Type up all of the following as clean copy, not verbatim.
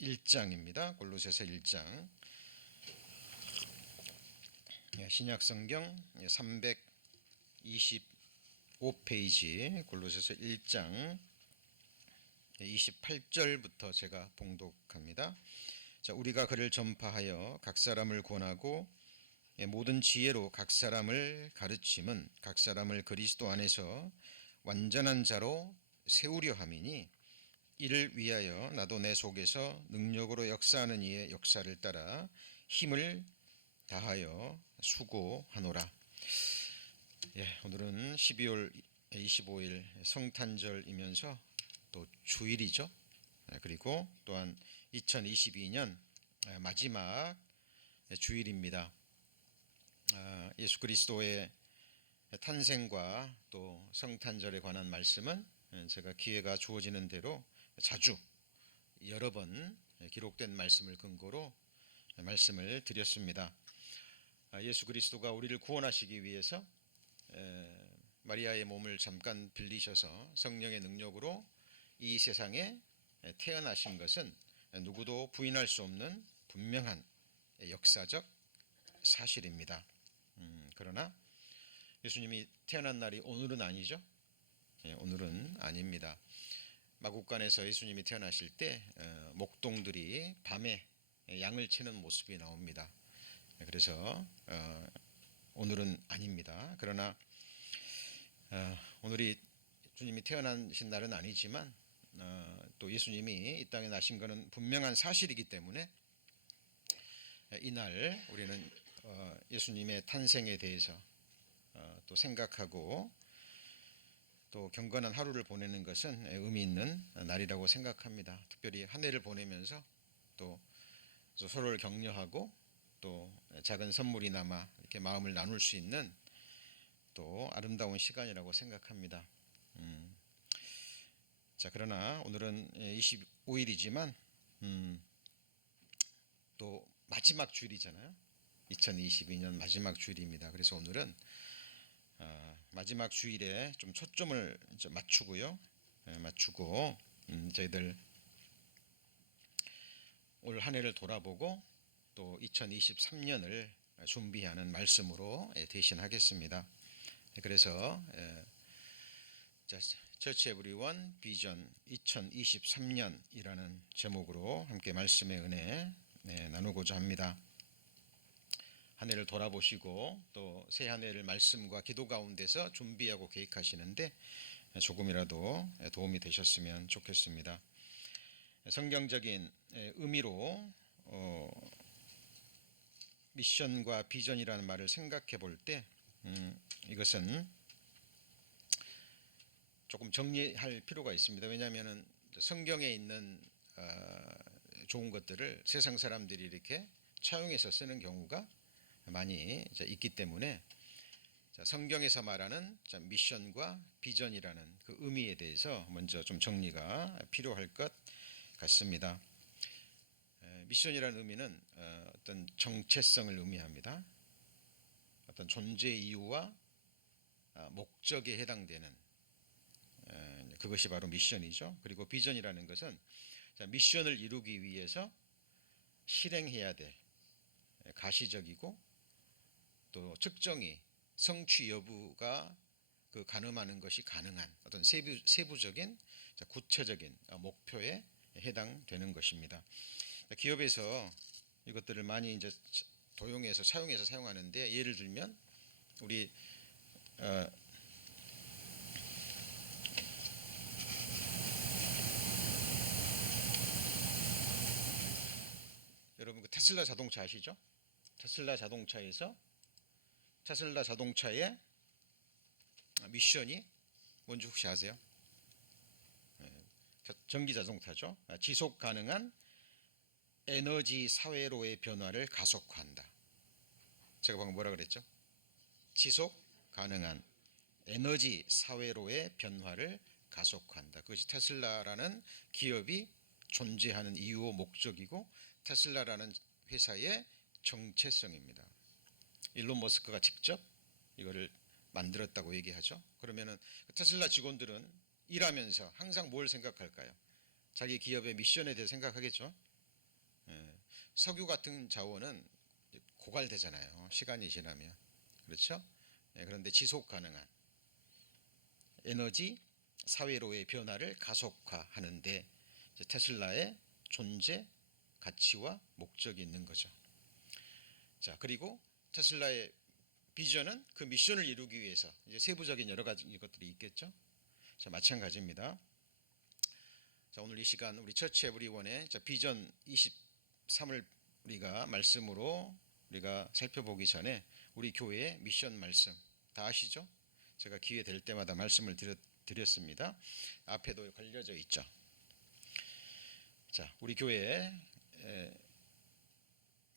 1장입니다. 골로새서 1장. 신약성경 325페이지 골로새서 1장 28절부터 제가 봉독합니다. 자, 우리가 그를 전파하여 각 사람을 권하고 모든 지혜로 각 사람을 가르침은 각 사람을 그리스도 안에서 완전한 자로 세우려 함이니 이를 위하여 나도 내 속에서 능력으로 역사하는 이의 역사를 따라 힘을 다하여 수고하노라. 오늘은 12월 25일 성탄절이면서 또 주일이죠. 그리고 또한 2022년 마지막 주일입니다. 예수 그리스도의 탄생과 또 성탄절에 관한 말씀은 제가 기회가 주어지는 대로 자주 여러 번 기록된 말씀을 근거로 말씀을 드렸습니다. 예수 그리스도가 우리를 구원하시기 위해서 마리아의 몸을 잠깐 빌리셔서 성령의 능력으로 이 세상에 태어나신 것은 누구도 부인할 수 없는 분명한 역사적 사실입니다. 그러나 예수님이 태어난 날이 오늘은 아니죠. 오늘은 아닙니다. 마국간에서 예수님이 태어나실 때 목동들이 밤에 양을 치는 모습이 나옵니다. 그래서 오늘은 아닙니다. 그러나 오늘이 주님이 태어나신 날은 아니지만 또 예수님이 이 땅에 나신 것은 분명한 사실이기 때문에 이날 우리는 예수님의 탄생에 대해서 또 생각하고 또 경건한 하루를 보내는 것은 의미 있는 날이라고 생각합니다. 특별히 한 해를 보내면서 또 서로를 격려하고 또 작은 선물이나마 이렇게 마음을 나눌 수 있는 또 아름다운 시간이라고 생각합니다. 자, 그러나 오늘은 25일이지만 또 마지막 주일이잖아요. 2022년 마지막 주일입니다. 그래서 오늘은 마지막 주일에 좀 초점을 맞추고요. 맞추고 저희들 올 한 해를 돌아보고 또 2023년을 준비하는 말씀으로 대신하겠습니다. 그래서 처치 에브리원 비전 2023년이라는 제목으로 함께 말씀의 은혜 나누고자 합니다. 한 해를 돌아보시고 또 새 한 해를 말씀과 기도 가운데서 준비하고 계획하시는데 조금이라도 도움이 되셨으면 좋겠습니다. 성경적인 의미로 미션과 비전이라는 말을 생각해 볼 때 이것은 조금 정리할 필요가 있습니다. 왜냐하면 성경에 있는 좋은 것들을 세상 사람들이 이렇게 차용해서 쓰는 경우가 많이 있기 때문에 성경에서 말하는 미션과 비전이라는 그 의미에 대해서 먼저 좀 정리가 필요할 것 같습니다. 미션이라는 의미는 어떤 정체성을 의미합니다. 어떤 존재 이유와 목적에 해당되는 그것이 바로 미션이죠. 그리고 비전이라는 것은 미션을 이루기 위해서 실행해야 될 가시적이고 또 측정이 성취 여부가 그 가늠하는 것이 가능한 어떤 세부적인 구체적인 목표에 해당되는 것입니다. 기업에서 이것들을 많이 이제 도용해서 차용해서 사용하는데 예를 들면 우리 여러분 그 테슬라 자동차 아시죠? 테슬라 자동차의 미션이 뭔지 혹시 아세요? 전기 자동차죠. 지속 가능한 에너지 사회로의 변화를 가속화한다. 제가 방금 뭐라 그랬죠? 지속 가능한 에너지 사회로의 변화를 가속화한다. 그것이 테슬라라는 기업이 존재하는 이유와 목적이고 테슬라라는 회사의 정체성입니다. 일론 머스크가 직접 이거를 만들었다고 얘기하죠. 그러면은 테슬라 직원들은 일하면서 항상 뭘 생각할까요? 자기 기업의 미션에 대해 생각하겠죠. 석유 같은 자원은 고갈되잖아요. 시간이 지나면. 그렇죠? 그런데 지속 가능한 에너지 사회로의 변화를 가속화하는데 테슬라의 존재, 가치와 목적이 있는 거죠. 자, 그리고 테슬라의 비전은 그 미션을 이루기 위해서 이제 세부적인 여러 가지 것들이 있겠죠. 자, 마찬가지입니다. 자, 오늘 이 시간 우리 처치 에브리원의 비전 23을 우리가 말씀으로 우리가 살펴보기 전에 우리 교회의 미션 말씀 다 아시죠? 제가 기회 될 때마다 말씀을 드렸습니다. 앞에도 걸려져 있죠. 자, 우리 교회의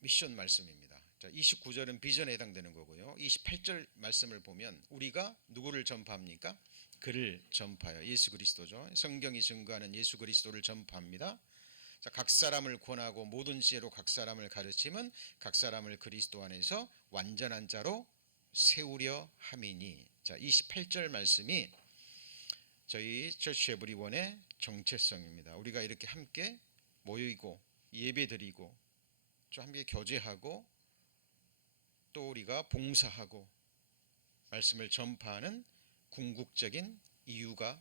미션 말씀입니다. 자, 29절은 비전에 해당되는 거고요. 28절 말씀을 보면 우리가 누구를 전파합니까? 그를 전파하여 예수 그리스도죠. 성경이 증거하는 예수 그리스도를 전파합니다. 자, 각 사람을 권하고 모든 지혜로 각 사람을 가르치면 각 사람을 그리스도 안에서 완전한 자로 세우려 함이니. 자, 28절 말씀이 저희 처치 에브리원의 정체성입니다. 우리가 이렇게 함께 모이고 예배드리고 좀 함께 교제하고 또 우리가 봉사하고 말씀을 전파하는 궁극적인 이유가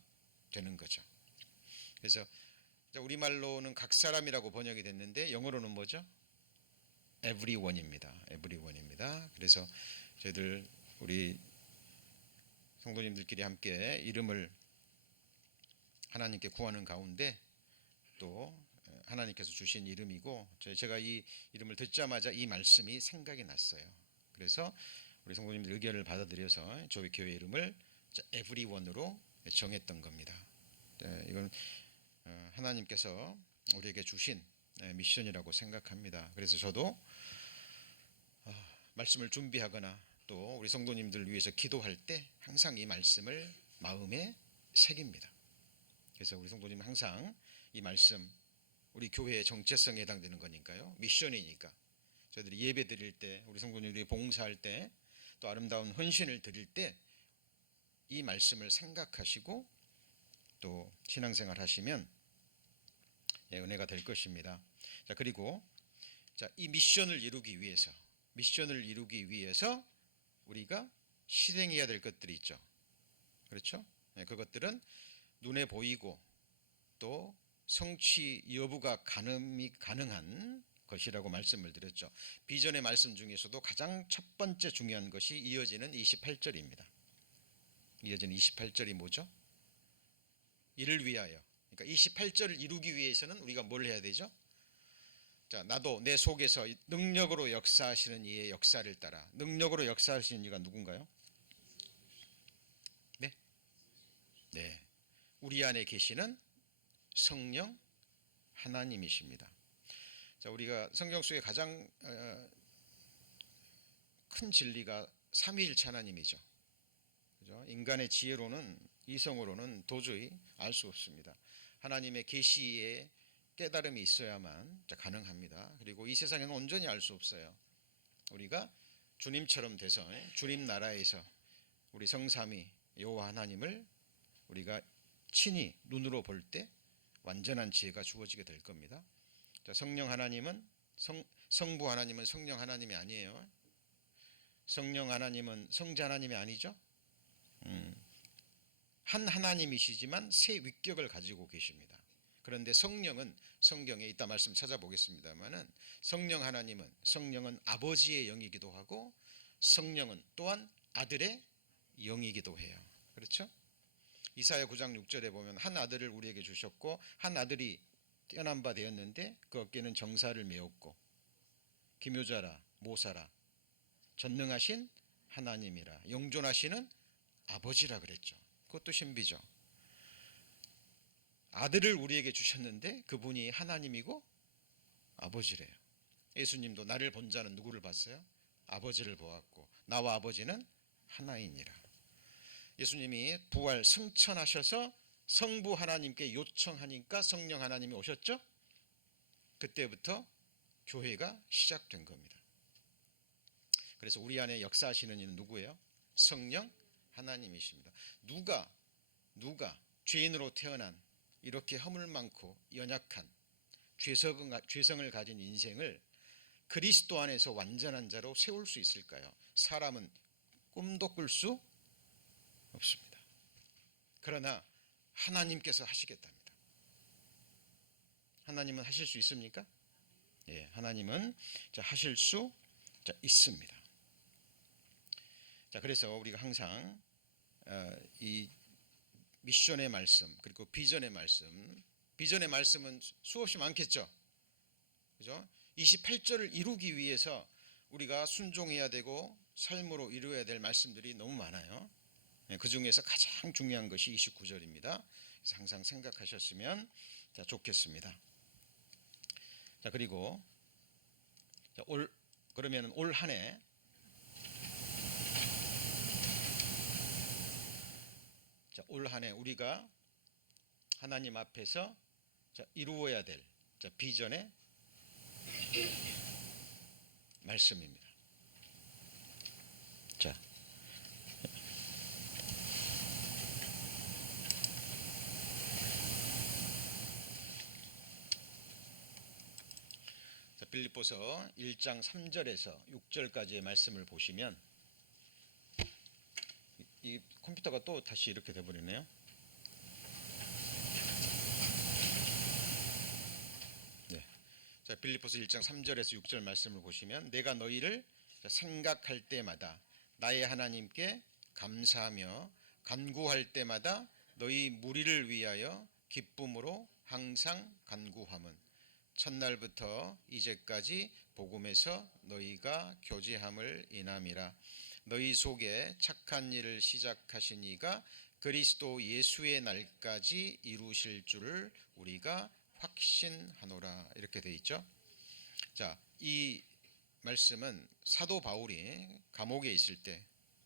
되는 거죠. 그래서 우리말로는 각 사람이라고 번역이 됐는데 영어로는 뭐죠? everyone입니다. everyone입니다. 그래서 저희들 우리 성도님들끼리 함께 이름을 하나님께 구하는 가운데 또 하나님께서 주신 이름이고 제가 이 이름을 듣자마자 이 말씀이 생각이 났어요. 그래서 우리 성도님들 의견을 받아들여서 저희 교회 이름을 everyone으로 정했던 겁니다. 이건 하나님께서 우리에게 주신 미션이라고 생각합니다. 그래서 저도 말씀을 준비하거나 또 우리 성도님들 위해서 기도할 때 항상 이 말씀을 마음에 새깁니다. 그래서 우리 성도님 항상 이 말씀 우리 교회의 정체성에 해당되는 거니까요. 미션이니까 저희들이 예배 드릴 때 우리 성도님들이 봉사할 때 또 아름다운 헌신을 드릴 때 이 말씀을 생각하시고 또 신앙생활 하시면 은혜가 될 것입니다. 자, 그리고 이 미션을 이루기 위해서 우리가 실행해야 될 것들이 있죠. 그렇죠? 그것들은 눈에 보이고 또 성취 여부가 가능한 것이라고 말씀을 드렸죠. 비전의 말씀 중에서도 가장 첫 번째 중요한 것이 이어지는 28절입니다. 이어지는 28절이 뭐죠? 이를 위하여. 그러니까 28절을 이루기 위해서는 우리가 뭘 해야 되죠? 자, 나도 내 속에서 능력으로 역사하시는 이의 역사를 따라. 능력으로 역사하시는 이가 누군가요? 네? 네. 우리 안에 계시는 성령 하나님이십니다. 자, 우리가 성경 속에 가장 큰 진리가 삼위일체 하나님이죠. 그죠? 인간의 지혜로는 이성으로는 도저히 알 수 없습니다. 하나님의 계시에 깨달음이 있어야만 가능합니다. 그리고 이 세상에는 온전히 알 수 없어요. 우리가 주님처럼 돼서 주님 나라에서 우리 성삼위 여호와 하나님을 우리가 친히 눈으로 볼 때 완전한 지혜가 주어지게 될 겁니다. 자, 성령 하나님은 성부 하나님은 성령 하나님이 아니에요. 성령 하나님은 성자 하나님이 아니죠. 한 하나님이시지만 세 위격을 가지고 계십니다. 그런데 성령은 성경에 이따 말씀 찾아보겠습니다만은 성령은 아버지의 영이기도 하고 성령은 또한 아들의 영이기도 해요. 그렇죠? 이사야 9장 6절에 보면 한 아들을 우리에게 주셨고 한 아들이 뛰어난 바 되었는데 그 어깨는 정사를 메었고 기묘자라 모사라 전능하신 하나님이라 영존하시는 아버지라 그랬죠. 그것도 신비죠. 아들을 우리에게 주셨는데 그분이 하나님이고 아버지래요. 예수님도 나를 본 자는 누구를 봤어요? 아버지를 보았고 나와 아버지는 하나이니라. 예수님이 부활 승천하셔서 성부 하나님께 요청하니까 성령 하나님이 오셨죠. 그때부터 교회가 시작된 겁니다. 그래서 우리 안에 역사하시는 이는 누구예요? 성령 하나님이십니다. 누가 죄인으로 태어난 이렇게 허물 많고 연약한 죄성을 가진 인생을 그리스도 안에서 완전한 자로 세울 수 있을까요? 사람은 꿈도 꿀 수 없습니다. 그러나 하나님께서 하시겠답니다. 하나님은 하실 수 있습니까? 예, 하나님은 하실 수 있습니다. 자, 그래서 우리가 항상 이 미션의 말씀 그리고 비전의 말씀, 비전의 말씀은 수없이 많겠죠. 그죠? 28절을 이루기 위해서 우리가 순종해야 되고 삶으로 이루어야 될 말씀들이 너무 많아요. 그 중에서 가장 중요한 것이 29절입니다. 그래서 항상 생각하셨으면 좋겠습니다. 자, 그리고 그러면 올 한 해 올 한 해 우리가 하나님 앞에서 이루어야 될 비전의 말씀입니다. 자, 빌립보서 1장 3절에서 6절까지의 말씀을 보시면 이 컴퓨터가 또 다시 이렇게 돼버리네요. 네. 자, 빌립보서 1장 3절에서 6절 말씀을 보시면 내가 너희를 생각할 때마다 나의 하나님께 감사하며 간구할 때마다 너희 무리를 위하여 기쁨으로 항상 간구함은 첫날부터 이제까지 복음에서 너희가 교제함을 인함이라. 너희 속에 착한 일을 시작하신 이가 그리스도 예수의 날까지 이루실 줄을 우리가 확신하노라. 이렇게 돼 있죠. 자, 이 말씀은 사도 바울이 감옥에 있을 때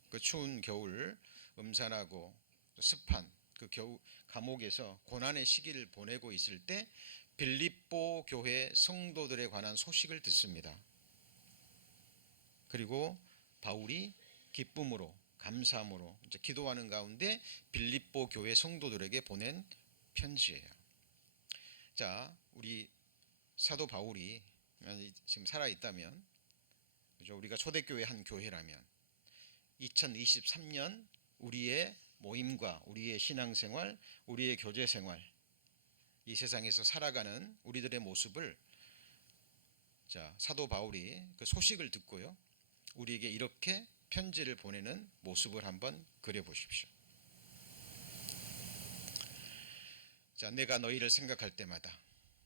그 추운 겨울 음산하고 습한 그 감옥에서 고난의 시기를 보내고 있을 때 빌립보 교회 성도들에 관한 소식을 듣습니다. 그리고 바울이 기쁨으로 감사함으로 기도하는 가운데 빌립보 교회 성도들에게 보낸 편지예요. 자, 우리 사도 바울이 지금 살아 있다면, 그죠? 우리가 초대교회 한 교회라면 2023년 우리의 모임과 우리의 신앙생활, 우리의 교제생활, 이 세상에서 살아가는 우리들의 모습을 사도 바울이 그 소식을 듣고요, 우리에게 이렇게 편지를 보내는 모습을 한번 그려보십시오. 자, 내가 너희를 생각할 때마다,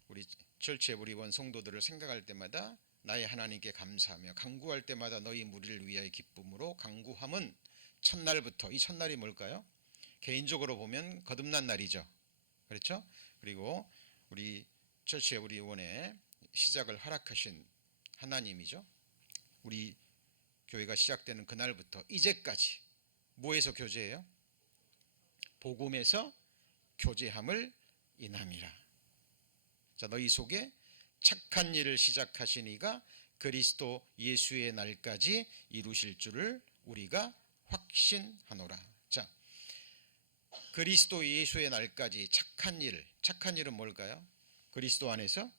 우리 철치 에브리원 성도들을 생각할 때마다 나의 하나님께 감사하며 간구할 때마다 너희 무리를 위하여 기쁨으로 간구함은 첫날부터, 이 첫날이 뭘까요? 개인적으로 보면 거듭난 날이죠. 그렇죠? 그리고 우리 철치 에브리원의 시작을 허락하신 하나님이죠. 우리 교회가 시작되는 그날부터 이제까지 뭐에서 교제해요? 복음에서 교제함을 인함이라. 자, 너희 속에 착한 일을 시작하신 이가 그리스도 예수의 날까지 이루실 줄을 우리가 확신하노라. 자, 그리스도 예수의 날까지 착한 일은 뭘까요? 그리스도 안에서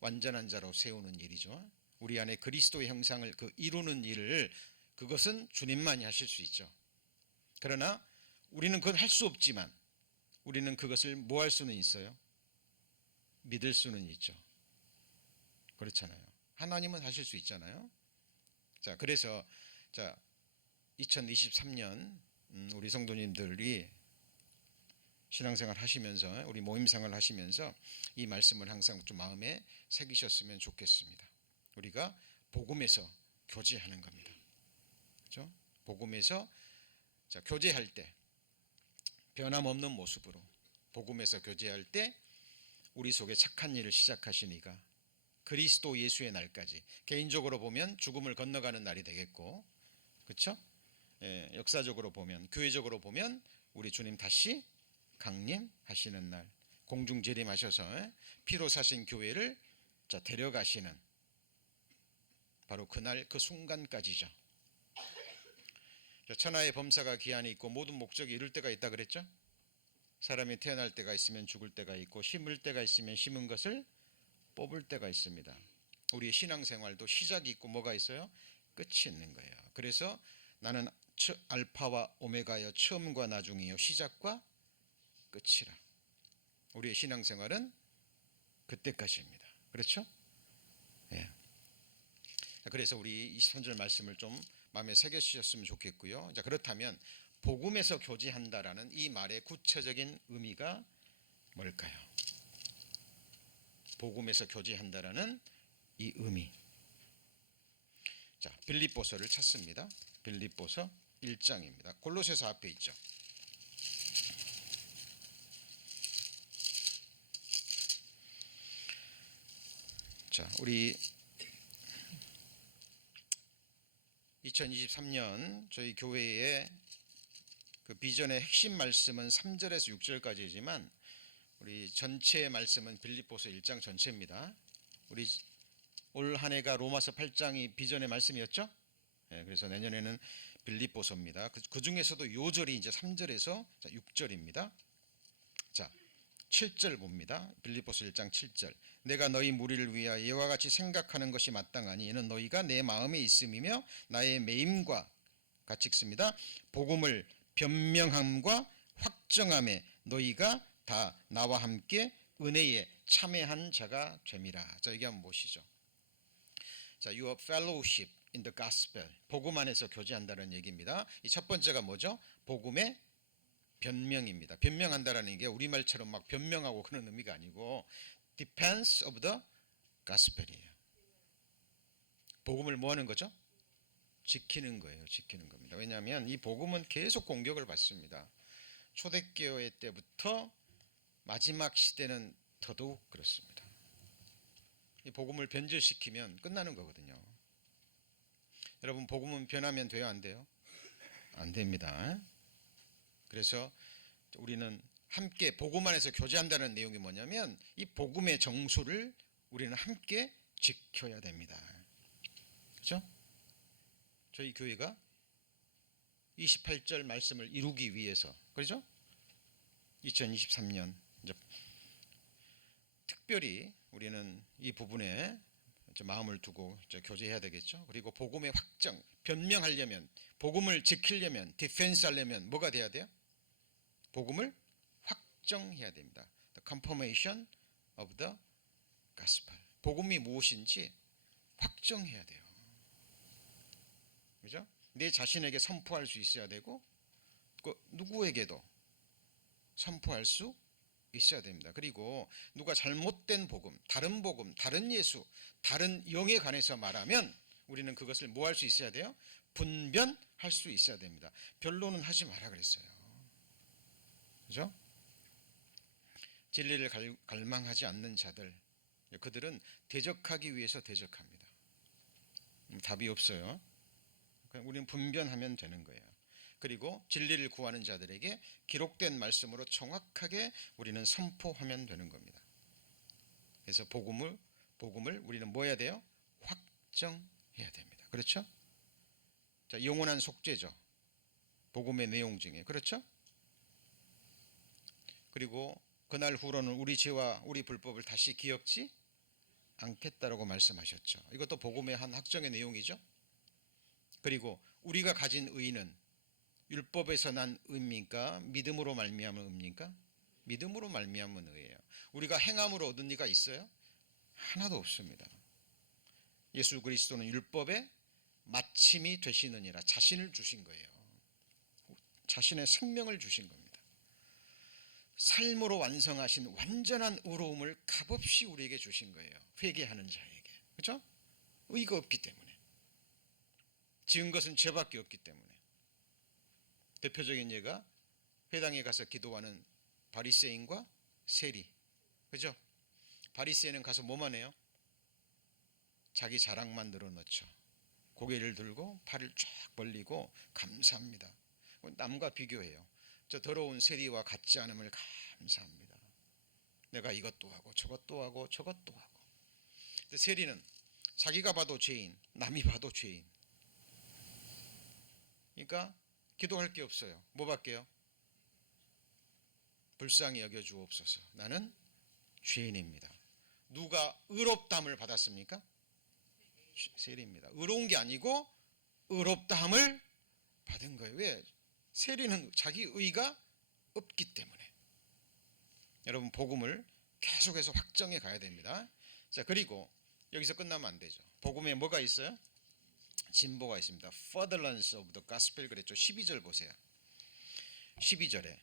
완전한 자로 세우는 일이죠. 우리 안에 그리스도의 형상을 이루는 일을, 그것은 주님만이 하실 수 있죠. 그러나 우리는 그건 할 수 없지만 우리는 그것을 뭐 할 수는 있어요? 믿을 수는 있죠. 그렇잖아요. 하나님은 하실 수 있잖아요. 자, 그래서 2023년 우리 성도님들이 신앙생활 하시면서, 우리 모임생활 하시면서 이 말씀을 항상 좀 마음에 새기셨으면 좋겠습니다. 우리가 복음에서 교제하는 겁니다. 그렇죠? 복음에서 교제할 때 변함없는 모습으로 복음에서 교제할 때 우리 속에 착한 일을 시작하신 이가 그리스도 예수의 날까지, 개인적으로 보면 죽음을 건너가는 날이 되겠고, 그렇죠? 예, 역사적으로 보면, 교회적으로 보면 우리 주님 다시 강림하시는 날, 공중 재림하셔서 피로 사신 교회를 데려가시는 바로 그날, 그 순간까지죠. 천하의 범사가 기한이 있고 모든 목적이 이룰 때가 있다 그랬죠. 사람이 태어날 때가 있으면 죽을 때가 있고, 심을 때가 있으면 심은 것을 뽑을 때가 있습니다. 우리의 신앙생활도 시작이 있고 뭐가 있어요? 끝이 있는 거예요. 그래서 나는 알파와 오메가여 처음과 나중이요 시작과 끝이라. 우리의 신앙생활은 그때까지입니다. 그렇죠? 예. 그래서 우리 23절 말씀을 좀 마음에 새겨주셨으면 좋겠고요. 자, 그렇다면 복음에서 교제한다라는 이 말의 구체적인 의미가 뭘까요? 복음에서 교제한다라는 이 의미. 자, 빌립보서를 찾습니다. 빌립보서 1장입니다. 골로새서 앞에 있죠. 자, 우리 2023년 저희 교회의 그 비전의 핵심 말씀은 3절에서 6절까지이지만 우리 전체 말씀은 빌립보서 1장 전체입니다. 우리 올 한 해가 로마서 8장이 비전의 말씀이었죠. 네, 그래서 내년에는 빌립보서입니다. 그 중에서도 요절이 이제 3절에서 6절입니다. 자, 7절 봅니다. 빌립보서 1장 7절. 내가 너희 무리를 위하여 이와 같이 생각하는 것이 마땅하니 이는 너희가 내 마음에 있음이며 나의 매임과 같이 읽습니다. 복음을 변명함과 확정함에 너희가 다 나와 함께 은혜에 참여한 자가 됨이라. 자, 여기 한번 보시죠. 자, your fellowship in the gospel. 복음 안에서 교제한다는 얘기입니다. 이 첫 번째가 뭐죠? 복음의 변명입니다. 변명한다라는 게 우리말처럼 막 변명하고 그런 의미가 아니고 defense of the gospel이에요. 복음을 뭐 하는 거죠? 지키는 거예요. 지키는 겁니다. 왜냐하면 이 복음은 계속 공격을 받습니다. 초대교회 때부터 마지막 시대는 더더욱 그렇습니다. 이 복음을 변절시키면 끝나는 거거든요. 여러분, 복음은 변하면 돼요, 안 돼요? 안 됩니다. 그래서 우리는 함께 복음 안에서 교제한다는 내용이 뭐냐면 이 복음의 정수를 우리는 함께 지켜야 됩니다. 그렇죠? 저희 교회가 28절 말씀을 이루기 위해서, 그렇죠? 2023년 이제 특별히 우리는 이 부분에 마음을 두고 교제해야 되겠죠. 그리고 복음의 확정, 변명하려면, 복음을 지키려면, 디펜스하려면 뭐가 돼야 돼요? 복음을 확정해야 됩니다. The confirmation of the gospel. 복음이 무엇인지 확정해야 돼요. 그죠? 내 자신에게 선포할 수 있어야 되고 누구에게도 선포할 수 있어야 됩니다. 그리고 누가 잘못된 복음, 다른 예수, 다른 영에 관해서 말하면 우리는 그것을 뭐 할 수 있어야 돼요? 분변할 수 있어야 됩니다. 변론은 하지 마라 그랬어요. 그죠? 진리를 갈망하지 않는 자들, 그들은 대적하기 위해서 대적합니다. 답이 없어요. 우리는 분변하면 되는 거예요. 그리고 진리를 구하는 자들에게 기록된 말씀으로 정확하게 우리는 선포하면 되는 겁니다. 그래서 복음을 우리는 뭐 해야 돼요? 확정해야 됩니다. 그렇죠? 자, 영원한 속죄죠. 복음의 내용 중에. 그렇죠? 그리고 그날 후로는 우리 죄와 우리 불법을 다시 기억지 않겠다라고 말씀하셨죠. 이것도 복음의 한 확정의 내용이죠. 그리고 우리가 가진 의는 율법에서 난 의입니까? 믿음으로 말미암은 의입니까? 믿음으로 말미암은 의예요. 우리가 행함으로 얻은 의가 있어요? 하나도 없습니다. 예수 그리스도는 율법의 마침이 되시느니라 자신을 주신 거예요. 자신의 생명을 주신 겁니다. 삶으로 완성하신 완전한 의로움을 값없이 우리에게 주신 거예요. 회개하는 자에게. 그렇죠? 의가 없기 때문에. 지은 것은 죄밖에 없기 때문에. 대표적인 예가 회당에 가서 기도하는 바리새인과 세리. 그죠? 바리새인은 가서 뭐만 해요? 자기 자랑만 늘어놓죠. 고개를 들고 팔을 쫙 벌리고 감사합니다. 남과 비교해요. 저 더러운 세리와 같지 않음을 감사합니다. 내가 이것도 하고 저것도 하고 저것도 하고. 근데 세리는 자기가 봐도 죄인, 남이 봐도 죄인. 그러니까 기도할 게 없어요. 뭐 밖에요? 불쌍히 여겨 주옵소서. 나는 죄인입니다. 누가 의롭담을 받았습니까? 세리입니다. 의로운 게 아니고 의롭다함을 받은 거예요. 왜? 세리는 자기 의가 없기 때문에. 여러분 복음을 계속해서 확정해 가야 됩니다. 자, 그리고 여기서 끝나면 안 되죠. 복음에 뭐가 있어요? 진보가 있습니다. Furtherance of the Gospel 그랬죠. 12절 보세요. 12절에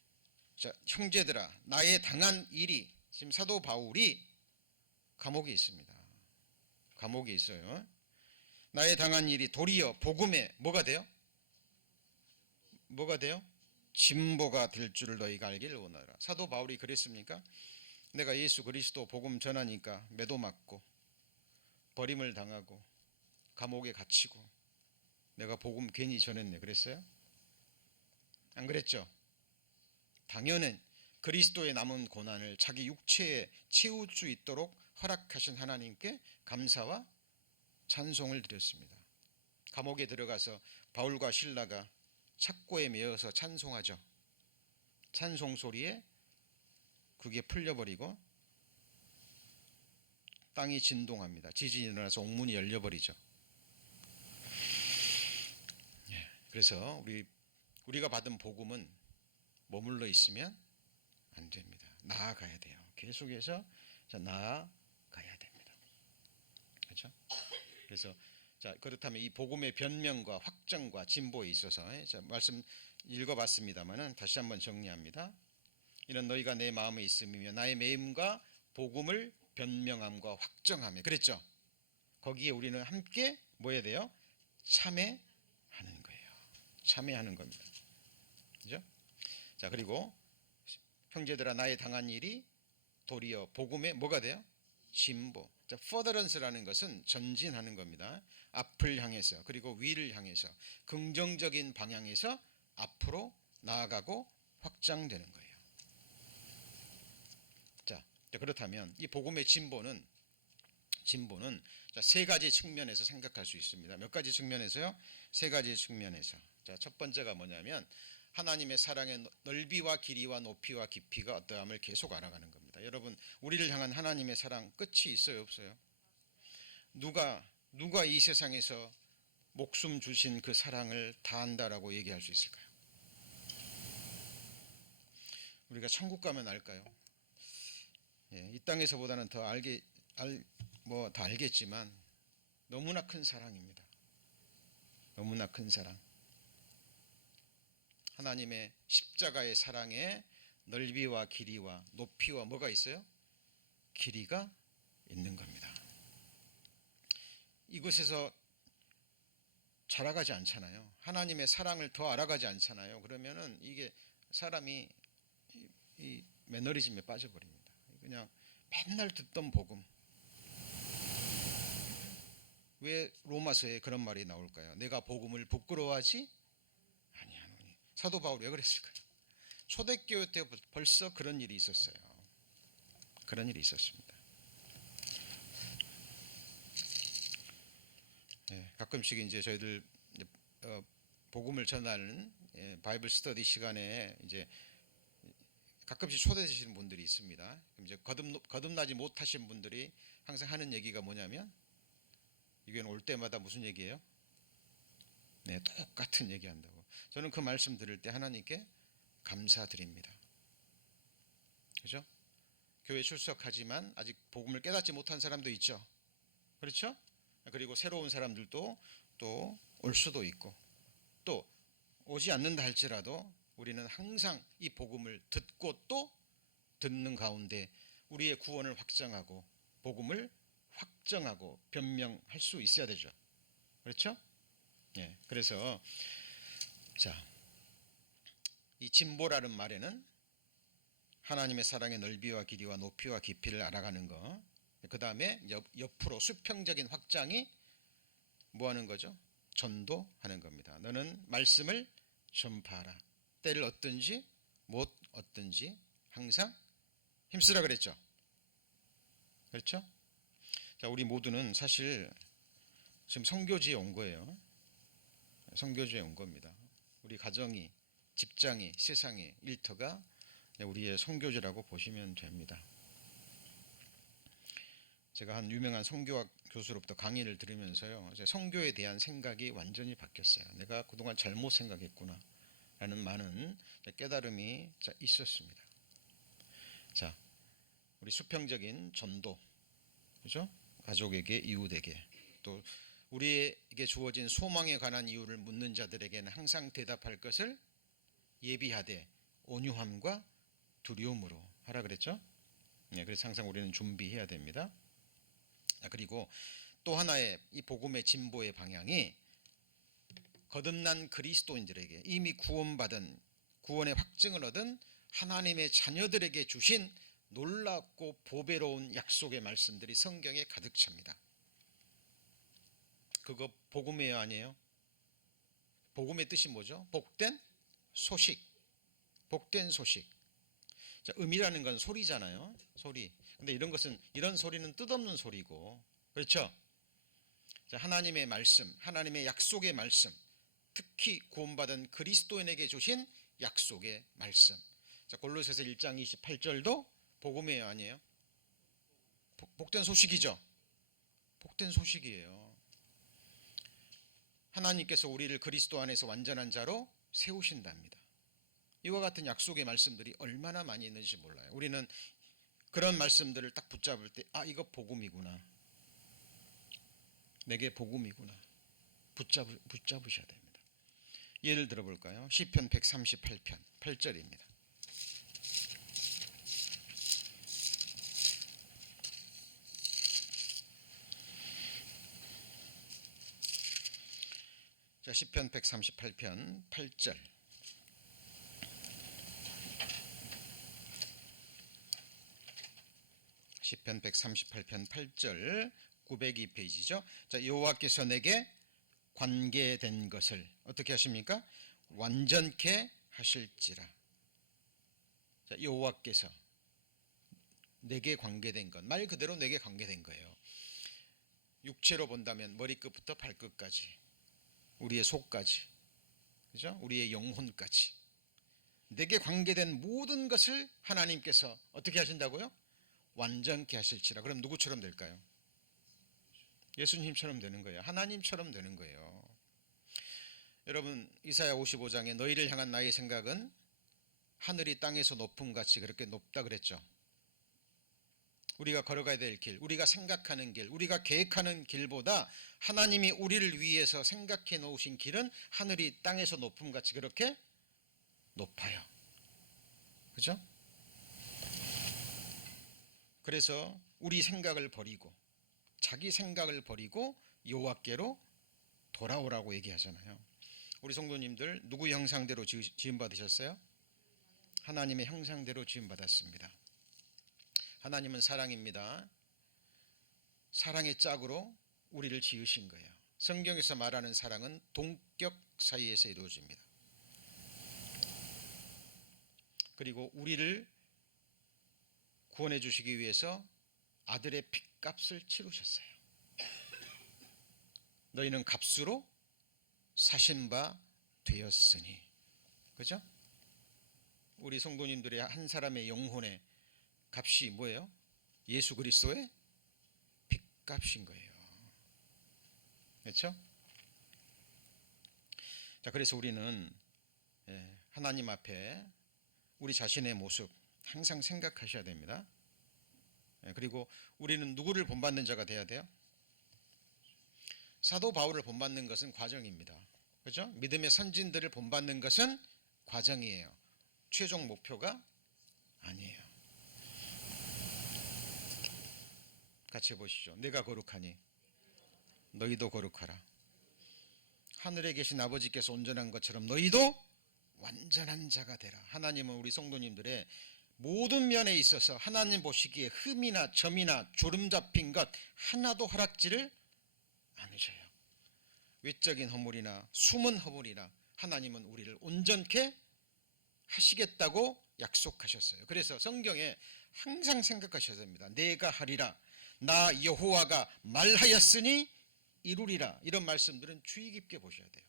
자, 형제들아 나의 당한 일이, 지금 사도 바울이 감옥에 있습니다. 감옥에 있어요. 나의 당한 일이 도리어 복음에 뭐가 돼요? 뭐가 돼요? 진보가 될 줄을 너희가 알기를 원하라. 사도 바울이 그랬습니까? 내가 예수 그리스도 복음 전하니까 매도 맞고 버림을 당하고 감옥에 갇히고 내가 복음 괜히 전했네 그랬어요? 안 그랬죠? 당연히 그리스도의 남은 고난을 자기 육체에 채울 수 있도록 허락하신 하나님께 감사와 찬송을 드렸습니다. 감옥에 들어가서 바울과 실라가 착고에 매여서 찬송하죠. 찬송 소리에 그게 풀려버리고 땅이 진동합니다. 지진이 일어나서 옥문이 열려버리죠. 그래서 우리가 받은 복음은 머물러 있으면 안 됩니다. 나아가야 돼요. 계속해서 나아가야 됩니다. 그렇죠? 그래서 자, 그렇다면 이 복음의 변명과 확정과 진보에 있어서 자, 말씀 읽어봤습니다만은 다시 한번 정리합니다. 이는 너희가 내 마음에 있음이며 나의 매임과 복음을 변명함과 확정함에 그랬죠. 거기에 우리는 함께 뭐 해야 돼요? 참회하는 거예요. 참회하는 겁니다. 그죠? 자, 그리고 형제들아 나의 당한 일이 도리어 복음에 뭐가 돼요? 진보. 자, furtherance라는 것은 전진하는 겁니다. 앞을 향해서 그리고 위를 향해서 긍정적인 방향에서 앞으로 나아가고 확장되는 거예요. 자, 그렇다면 이 복음의 진보는 세 가지 측면에서 생각할 수 있습니다. 몇 가지 측면에서요? 세 가지 측면에서. 자, 첫 번째가 뭐냐면 하나님의 사랑의 넓이와 길이와 높이와 깊이가 어떠함을 계속 알아가는 겁니다. 여러분, 우리를 향한 하나님의 사랑 끝이 있어요, 없어요? 누가 이 세상에서 목숨 주신 그 사랑을 다 안다라고 얘기할 수 있을까요? 우리가 천국 가면 알까요? 예, 이 땅에서보다는 더 다 알겠지만 너무나 큰 사랑입니다. 너무나 큰 사랑. 하나님의 십자가의 사랑에 넓이와 길이와 높이와 뭐가 있어요? 길이가 있는 겁니다. 이곳에서 자라가지 않잖아요. 하나님의 사랑을 더 알아가지 않잖아요. 그러면은 이게 사람이 이 매너리즘에 빠져버립니다. 그냥 맨날 듣던 복음. 왜 로마서에 그런 말이 나올까요? 내가 복음을 부끄러워하지 아니하노니. 사도 바울이 왜 그랬을까요? 초대교회 때 벌써 그런 일이 있었어요. 그런 일이 있었습니다. 예, 가끔씩 이제 저희들 복음을 전하는 바이블 스터디 시간에 이제 가끔씩 초대되시는 분들이 있습니다. 이제 거듭나지 못하신 분들이 항상 하는 얘기가 뭐냐면 이 교회는 올 때마다 무슨 얘기예요? 네, 똑같은 얘기한다고. 저는 그 말씀 들을 때 하나님께 감사드립니다. 그렇죠? 교회 출석하지만 아직 복음을 깨닫지 못한 사람도 있죠. 그렇죠? 그리고 새로운 사람들도 또 올 수도 있고 또 오지 않는다 할지라도 우리는 항상 이 복음을 듣고 또 듣는 가운데 우리의 구원을 확정하고 복음을 확정하고 변명할 수 있어야 되죠. 그렇죠? 예. 그래서 자, 이 진보라는 말에는 하나님의 사랑의 넓이와 길이와 높이와 깊이를 알아가는 거. 그 다음에 옆으로 수평적인 확장이 뭐 하는 거죠? 전도하는 겁니다. 너는 말씀을 전파하라. 때를 얻든지 못 얻든지 항상 힘쓰라 그랬죠. 그렇죠? 자, 우리 모두는 사실 지금 선교지에 온 거예요. 선교지에 온 겁니다. 우리 가정이, 직장이, 세상이, 일터가 우리의 선교지라고 보시면 됩니다. 제가 한 유명한 성교학 교수로부터 강의를 들으면서요, 이제 성교에 대한 생각이 완전히 바뀌었어요. 내가 그동안 잘못 생각했구나 라는 많은 깨달음이 있었습니다. 자, 우리 수평적인 전도, 그죠? 가족에게, 이웃에게, 또 우리에게 주어진 소망에 관한 이유를 묻는 자들에게는 항상 대답할 것을 예비하되 온유함과 두려움으로 하라 그랬죠? 네, 그래서 항상 우리는 준비해야 됩니다. 그리고 또 하나의 이 복음의 진보의 방향이 거듭난 그리스도인들에게 이미 구원받은, 구원의 확증을 얻은 하나님의 자녀들에게 주신 놀랍고 보배로운 약속의 말씀들이 성경에 가득 찹니다. 그거 복음이에요, 아니에요? 복음의 뜻이 뭐죠? 복된 소식. 복된 소식. 자, 음이라는 건 소리잖아요. 소리. 근데 이런 소리는 뜻없는 소리고, 그렇죠? 자, 하나님의 말씀, 하나님의 약속의 말씀, 특히 구원받은 그리스도인에게 주신 약속의 말씀. 자, 골로새서 1장 28절도 복음이에요, 아니에요? 복된 소식이죠. 복된 소식이에요. 하나님께서 우리를 그리스도 안에서 완전한 자로 세우신답니다. 이와 같은 약속의 말씀들이 얼마나 많이 있는지 몰라요. 우리는 그런 말씀들을 딱 붙잡을 때, 아, 이거 복음이구나, 내게 복음이구나, 붙잡으셔야 됩니다. 예를 들어볼까요? 시편 138편 8절입니다. 자, 시편 138편 8절. 시편 138편 8절 902페이지죠. 자, 여호와께서 내게 관계된 것을 어떻게 하십니까? 완전케 하실지라. 자, 여호와께서 내게 관계된 것, 말 그대로 내게 관계된 거예요. 육체로 본다면 머리끝부터 발끝까지, 우리의 속까지, 그죠? 우리의 영혼까지, 내게 관계된 모든 것을 하나님께서 어떻게 하신다고요? 완전케 하실지라. 그럼 누구처럼 될까요? 예수님처럼 되는 거예요. 하나님처럼 되는 거예요. 여러분, 이사야 55장에 너희를 향한 나의 생각은 하늘이 땅에서 높음 같이 그렇게 높다 그랬죠. 우리가 걸어가야 될 길, 우리가 생각하는 길, 우리가 계획하는 길보다 하나님이 우리를 위해서 생각해 놓으신 길은 하늘이 땅에서 높음 같이 그렇게 높아요. 그죠? 그래서 우리 생각을 버리고, 자기 생각을 버리고 여호와께로 돌아오라고 얘기하잖아요. 우리 성도님들 누구 형상대로 지음 받으셨어요? 하나님의 형상대로 지음 받았습니다. 하나님은 사랑입니다. 사랑의 짝으로 우리를 지으신 거예요. 성경에서 말하는 사랑은 동격 사이에서 이루어집니다. 그리고 우리를 구원해 주시기 위해서 아들의 핏값을 치르셨어요. 너희는 값으로 사신 바 되었으니. 그죠? 우리 성도님들의 한 사람의 영혼의 값이 뭐예요? 예수 그리스도의 핏값인 거예요. 그렇죠? 자, 그래서 우리는 하나님 앞에 우리 자신의 모습 항상 생각하셔야 됩니다. 그리고 우리는 누구를 본받는 자가 돼야 돼요? 사도 바울을 본받는 것은 과정입니다. 그렇죠? 믿음의 선진들을 본받는 것은 과정이에요. 최종 목표가 아니에요. 같이 해보시죠. 내가 거룩하니 너희도 거룩하라. 하늘에 계신 아버지께서 온전한 것처럼 너희도 완전한 자가 되라. 하나님은 우리 성도님들의 모든 면에 있어서 하나님 보시기에 흠이나 점이나 주름 잡힌 것 하나도 허락지를 않으셔요. 외적인 허물이나 숨은 허물이나 하나님은 우리를 온전케 하시겠다고 약속하셨어요. 그래서 성경에 항상 생각하셔야 됩니다. 내가 하리라, 나 여호와가 말하였으니 이루리라. 이런 말씀들은 주의 깊게 보셔야 돼요.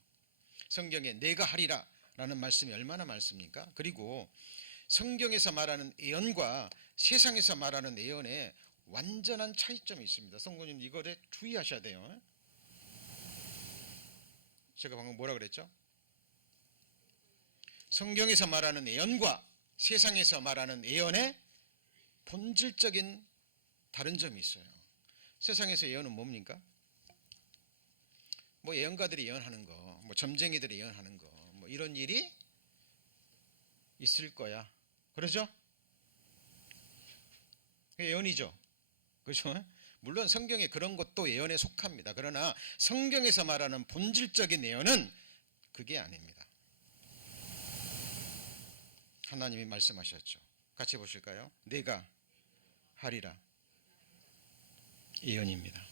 성경에 내가 하리라 라는 말씀이 얼마나 많습니까? 그리고 성경에서 말하는 예언과 세상에서 말하는 예언에 완전한 차이점이 있습니다. 성도님 이거에 주의하셔야 돼요. 제가 방금 뭐라 그랬죠? 성경에서 말하는 예언과 세상에서 말하는 예언의 본질적인 다른 점이 있어요. 세상에서 예언은 뭡니까? 뭐 예언가들이 예언하는 거, 뭐 점쟁이들이 예언하는 거, 뭐 이런 일이 있을 거야. 그러죠? 예언이죠. 그렇죠? 물론 성경에 그런 것도 예언에 속합니다. 그러나 성경에서 말하는 본질적인 예언은 그게 아닙니다. 하나님이 말씀하셨죠. 같이 보실까요? 내가 하리라. 예언입니다.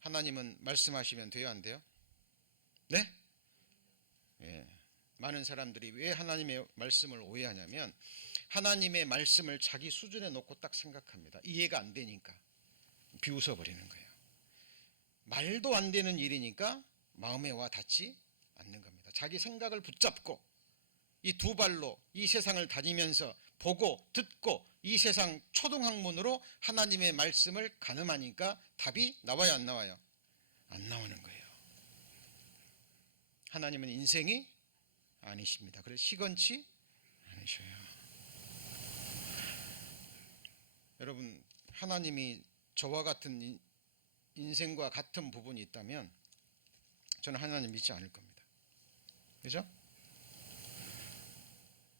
하나님은 말씀하시면 돼요, 안 돼요? 네? 예. 많은 사람들이 왜 하나님의 말씀을 오해하냐면 하나님의 말씀을 자기 수준에 놓고 딱 생각합니다. 이해가 안 되니까 비웃어 버리는 거예요. 말도 안 되는 일이니까 마음에 와 닿지 않는 겁니다. 자기 생각을 붙잡고 이 두 발로 이 세상을 다니면서 보고 듣고 이 세상 초등학문으로 하나님의 말씀을 가늠하니까 답이 나와요, 안 나와요? 안 나오는 거예요. 하나님은 인생이 아니십니다. 그래서 시건치 않으셔요. 여러분, 하나님이 저와 같은 인생과 같은 부분이 있다면 저는 하나님 믿지 않을 겁니다. 그죠?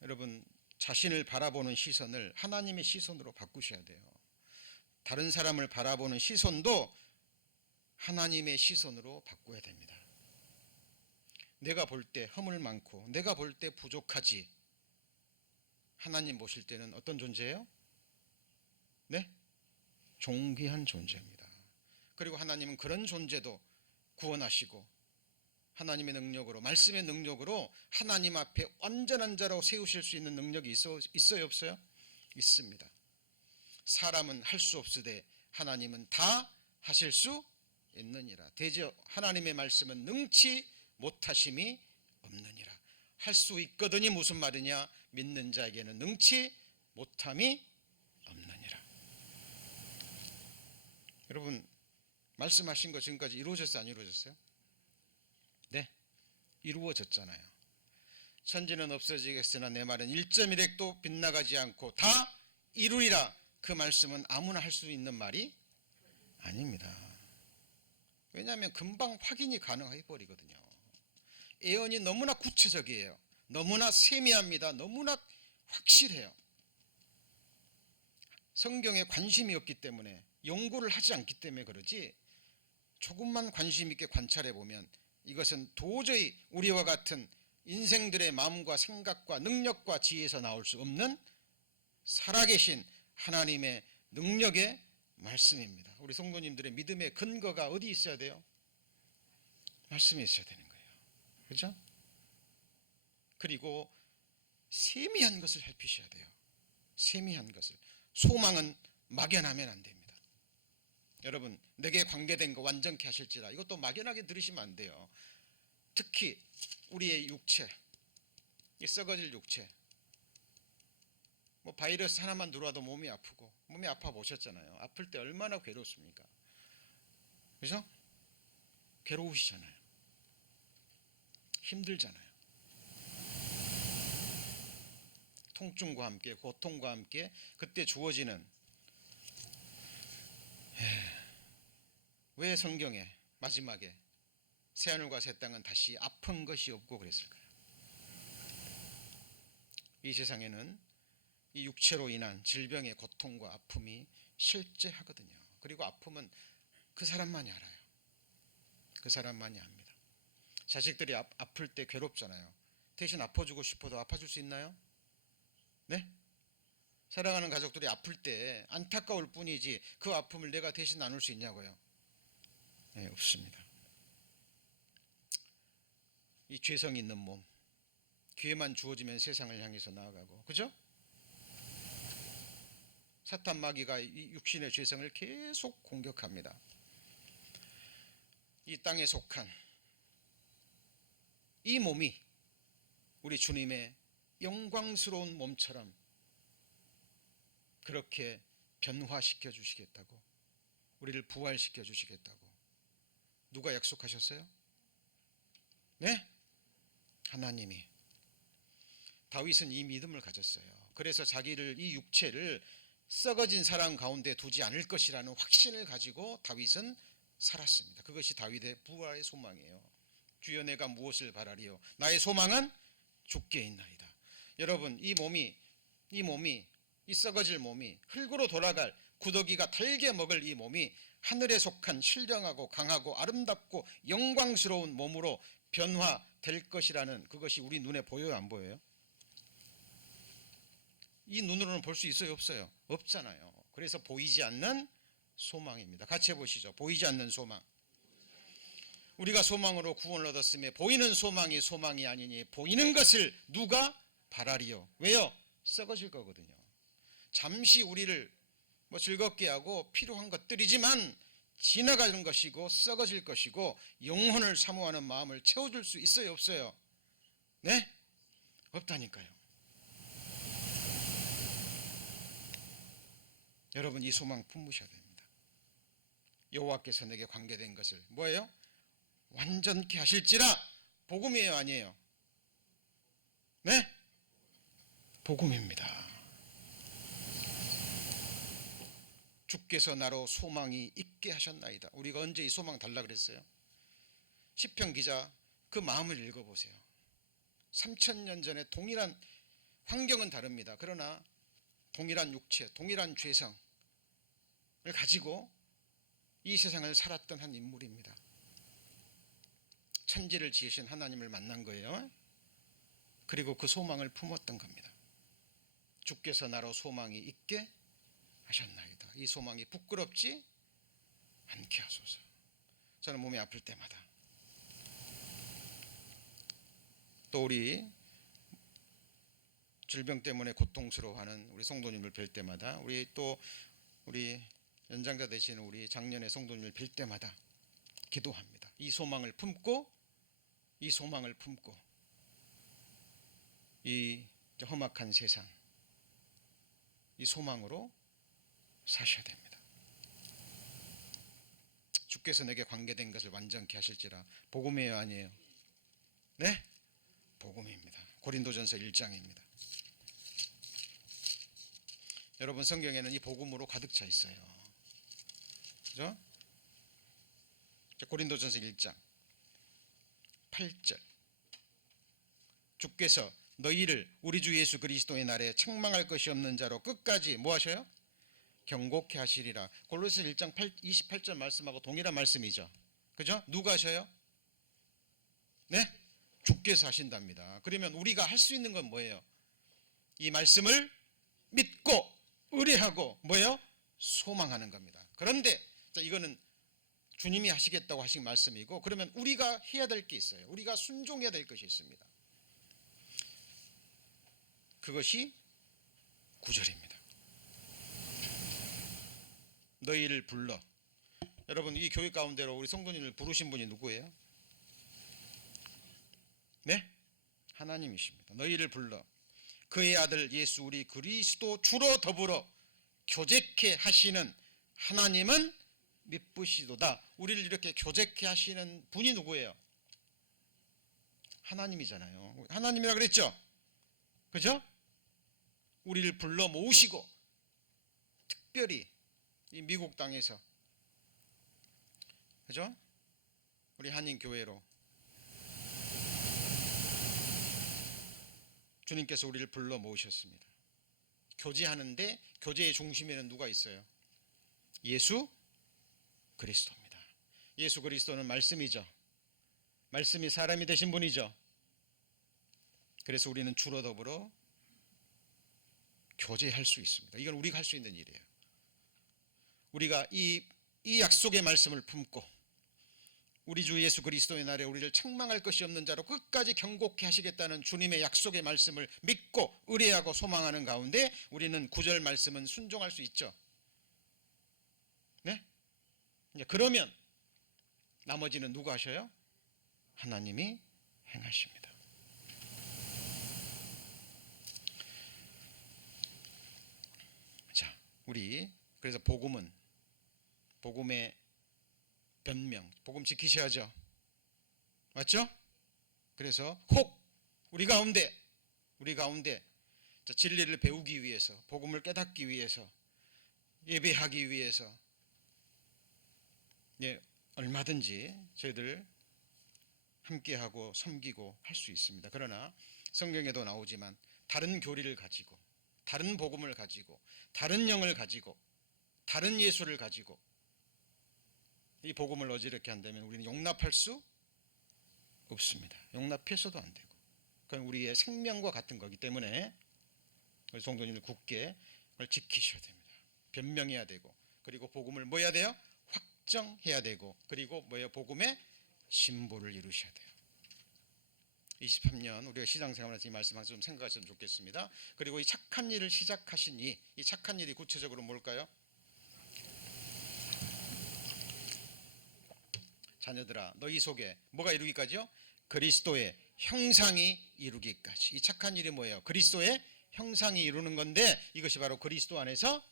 여러분, 자신을 바라보는 시선을 하나님의 시선으로 바꾸셔야 돼요. 다른 사람을 바라보는 시선도 하나님의 시선으로 바꿔야 됩니다. 내가 볼 때 허물 많고 내가 볼 때 부족하지, 하나님 보실 때는 어떤 존재예요? 네? 존귀한 존재입니다. 그리고 하나님은 그런 존재도 구원하시고 하나님의 능력으로, 말씀의 능력으로 하나님 앞에 완전한 자로 세우실 수 있는 능력이 있어요, 없어요? 있습니다. 사람은 할 수 없으되 하나님은 다 하실 수 있느니라. 대저 하나님의 말씀은 능치 못하심이 없느니라. 할 수 있거든이 무슨 말이냐? 믿는 자에게는 능치 못함이 없느니라. 여러분, 말씀하신 거 지금까지 이루어졌어요, 안 이루어졌어요? 네, 이루어졌잖아요. 천지는 없어지겠으나 내 말은 1.1핵도 빗나가지 않고 다 이루리라. 그 말씀은 아무나 할 수 있는 말이 아닙니다. 왜냐하면 금방 확인이 가능해 버리거든요. 예언이 너무나 구체적이에요. 너무나 세미합니다. 너무나 확실해요. 성경에 관심이 없기 때문에, 연구를 하지 않기 때문에 그러지, 조금만 관심 있게 관찰해 보면 이것은 도저히 우리와 같은 인생들의 마음과 생각과 능력과 지혜에서 나올 수 없는 살아계신 하나님의 능력의 말씀입니다. 우리 성도님들의 믿음의 근거가 어디 있어야 돼요? 말씀에 있어야 되는 거예요. 그렇죠? 그리고 세미한 것을 살피셔야 돼요. 세미한 것을. 소망은 막연하면 안 됩니다. 여러분, 내게 관계된 거 완전케 하실지라, 이것도 막연하게 들으시면 안 돼요. 특히 우리의 육체, 이 썩어질 육체, 뭐 바이러스 하나만 들어와도 몸이 아프고, 몸이 아파 보셨잖아요. 아플 때 얼마나 괴롭습니까? 그죠? 괴로우시잖아요. 힘들잖아요. 통증과 함께, 고통과 함께 그때 주어지는, 왜 성경에 마지막에 새하늘과 새 땅은 다시 아픈 것이 없고 그랬을까요? 이 세상에는 이 육체로 인한 질병의 고통과 아픔이 실제하거든요. 그리고 아픔은 그 사람만이 알아요. 그 사람만이 압니다. 자식들이 아플 때 괴롭잖아요. 대신 아파주고 싶어도 아파줄 수 있나요? 네? 사랑하는 가족들이 아플 때 안타까울 뿐이지 그 아픔을 내가 대신 나눌 수 있냐고요? 네, 없습니다. 이 죄성 있는 몸, 기회만 주어지면 세상을 향해서 나아가고, 그죠? 사탄 마귀가 이 육신의 죄성을 계속 공격합니다. 이 땅에 속한 이 몸이 우리 주님의 영광스러운 몸처럼 그렇게 변화시켜 주시겠다고, 우리를 부활시켜 주시겠다고 누가 약속하셨어요? 네? 하나님이. 다윗은 이 믿음을 가졌어요. 그래서 자기를, 이 육체를 썩어진 사람 가운데 두지 않을 것이라는 확신을 가지고 다윗은 살았습니다. 그것이 다윗의 부활의 소망이에요. 주여 내가 무엇을 바라리요? 나의 소망은 주께 있나이다. 여러분, 이 썩어질 몸이, 흙으로 돌아갈, 구더기가 달게 먹을 이 몸이 하늘에 속한 신령하고 강하고 아름답고 영광스러운 몸으로 변화될 것이라는, 그것이 우리 눈에 보여요, 안 보여요? 이 눈으로는 볼 수 있어요, 없어요? 없잖아요. 그래서 보이지 않는 소망입니다. 같이 해보시죠. 보이지 않는 소망. 우리가 소망으로 구원을 얻었음에 보이는 소망이 소망이 아니니 보이는 것을 누가 바라리요? 왜요? 썩어질 거거든요. 잠시 우리를 즐겁게 하고 필요한 것들이지만 지나가는 것이고 썩어질 것이고 영혼을 사모하는 마음을 채워줄 수 있어요, 없어요? 네? 없다니까요. 여러분, 이 소망 품으셔야 됩니다. 여호와께서 내게 관계된 것을 뭐예요? 완전케 하실지라. 복음이에요, 아니에요? 네? 복음입니다. 주께서 나로 소망이 있게 하셨나이다. 우리가 언제 이 소망 달라 그랬어요? 시편 기자 그 마음을 읽어보세요. 3000년 전에 동일한 환경은 다릅니다. 그러나 동일한 육체, 동일한 죄성을 가지고 이 세상을 살았던 한 인물입니다. 천지를 지으신 하나님을 만난 거예요. 그리고 그 소망을 품었던 겁니다. 주께서 나로 소망이 있게 하셨나이다. 이 소망이 부끄럽지 않게 하소서. 저는 몸이 아플 때마다, 또 우리 질병 때문에 고통스러워하는 우리 성도님을 뵐 때마다, 우리 연장자 되시는 우리 작년의 성도님을 뵐 때마다 기도합니다. 이 소망을 품고 이 험악한 세상, 이 소망으로 사셔야 됩니다. 주께서 내게 관계된 것을 완전케 하실지라. 복음이에요, 아니에요? 네? 복음입니다. 고린도전서 1장입니다. 여러분, 성경에는 이 복음으로 가득 차 있어요. 그죠? 고린도전서 1장 8절. 주께서 너희를 우리 주 예수 그리스도의 날에 책망할 것이 없는 자로 끝까지 뭐 하셔요? 경고케 하시리라. 골로새 1장 28절 말씀하고 동일한 말씀이죠. 그죠? 누가 하셔요? 네? 주께서 하신답니다. 그러면 우리가 할 수 있는 건 뭐예요? 이 말씀을 믿고 의뢰하고 뭐예요? 소망하는 겁니다. 그런데 이거는 주님이 하시겠다고 하신 말씀이고, 그러면 우리가 해야 될 게 있어요. 우리가 순종해야 될 것이 있습니다. 그것이 9절입니다. 너희를 불러. 여러분, 이 교회 가운데로 우리 성도님을 부르신 분이 누구예요? 네? 하나님이십니다. 너희를 불러 그의 아들 예수 우리 그리스도 주로 더불어 교제케 하시는 하나님은 미쁘시도다. 우리를 이렇게 교제케 하시는 분이 누구예요? 하나님이잖아요. 하나님이라 그랬죠? 그죠? 우리를 불러 모으시고 특별히 이 미국 땅에서, 그죠? 우리 한인교회로 주님께서 우리를 불러 모으셨습니다. 교제하는데 교제의 중심에는 누가 있어요? 예수 그리스도입니다. 예수 그리스도는 말씀이죠. 말씀이 사람이 되신 분이죠. 그래서 우리는 주로 더불어 교제할 수 있습니다. 이건 우리가 할 수 있는 일이에요. 우리가 이 약속의 말씀을 품고 우리 주 예수 그리스도의 날에 우리를 책망할 것이 없는 자로 끝까지 경고케 하시겠다는 주님의 약속의 말씀을 믿고 의뢰하고 소망하는 가운데 우리는 9절 말씀은 순종할 수 있죠. 네? 이제 그러면 나머지는 누가 하셔요? 하나님이 행하십니다. 자, 우리 그래서 복음의 변명, 복음 지키셔야죠. 맞죠? 그래서 혹 우리 가운데 진리를 배우기 위해서, 복음을 깨닫기 위해서, 예배하기 위해서 얼마든지 저희들 함께하고 섬기고 할 수 있습니다. 그러나 성경에도 나오지만 다른 교리를 가지고, 다른 복음을 가지고, 다른 영을 가지고, 다른 예수를 가지고 이 복음을 어지럽게 한다면 우리는 용납할 수 없습니다. 용납해서도 안 되고, 그건 우리의 생명과 같은 거기 때문에 우리 성도님들 굳게 그걸 지키셔야 됩니다. 변명해야 되고, 그리고 복음을 뭐 해야 돼요? 확정해야 되고, 그리고 뭐예요? 복음의 신보를 이루셔야 돼요. 23년 우리가 시장생활에서 이 말씀을 좀 생각하시면 좋겠습니다. 그리고 이 착한 일을 시작하시니 이 착한 일이 구체적으로 뭘까요? 자녀들아 너희 속에 뭐가 이루기까지요? 그리스도의 형상이 이루기까지. 이 착한 일이 뭐예요? 그리스도의 형상이 이루는 건데, 이것이 바로 그리스도 안에서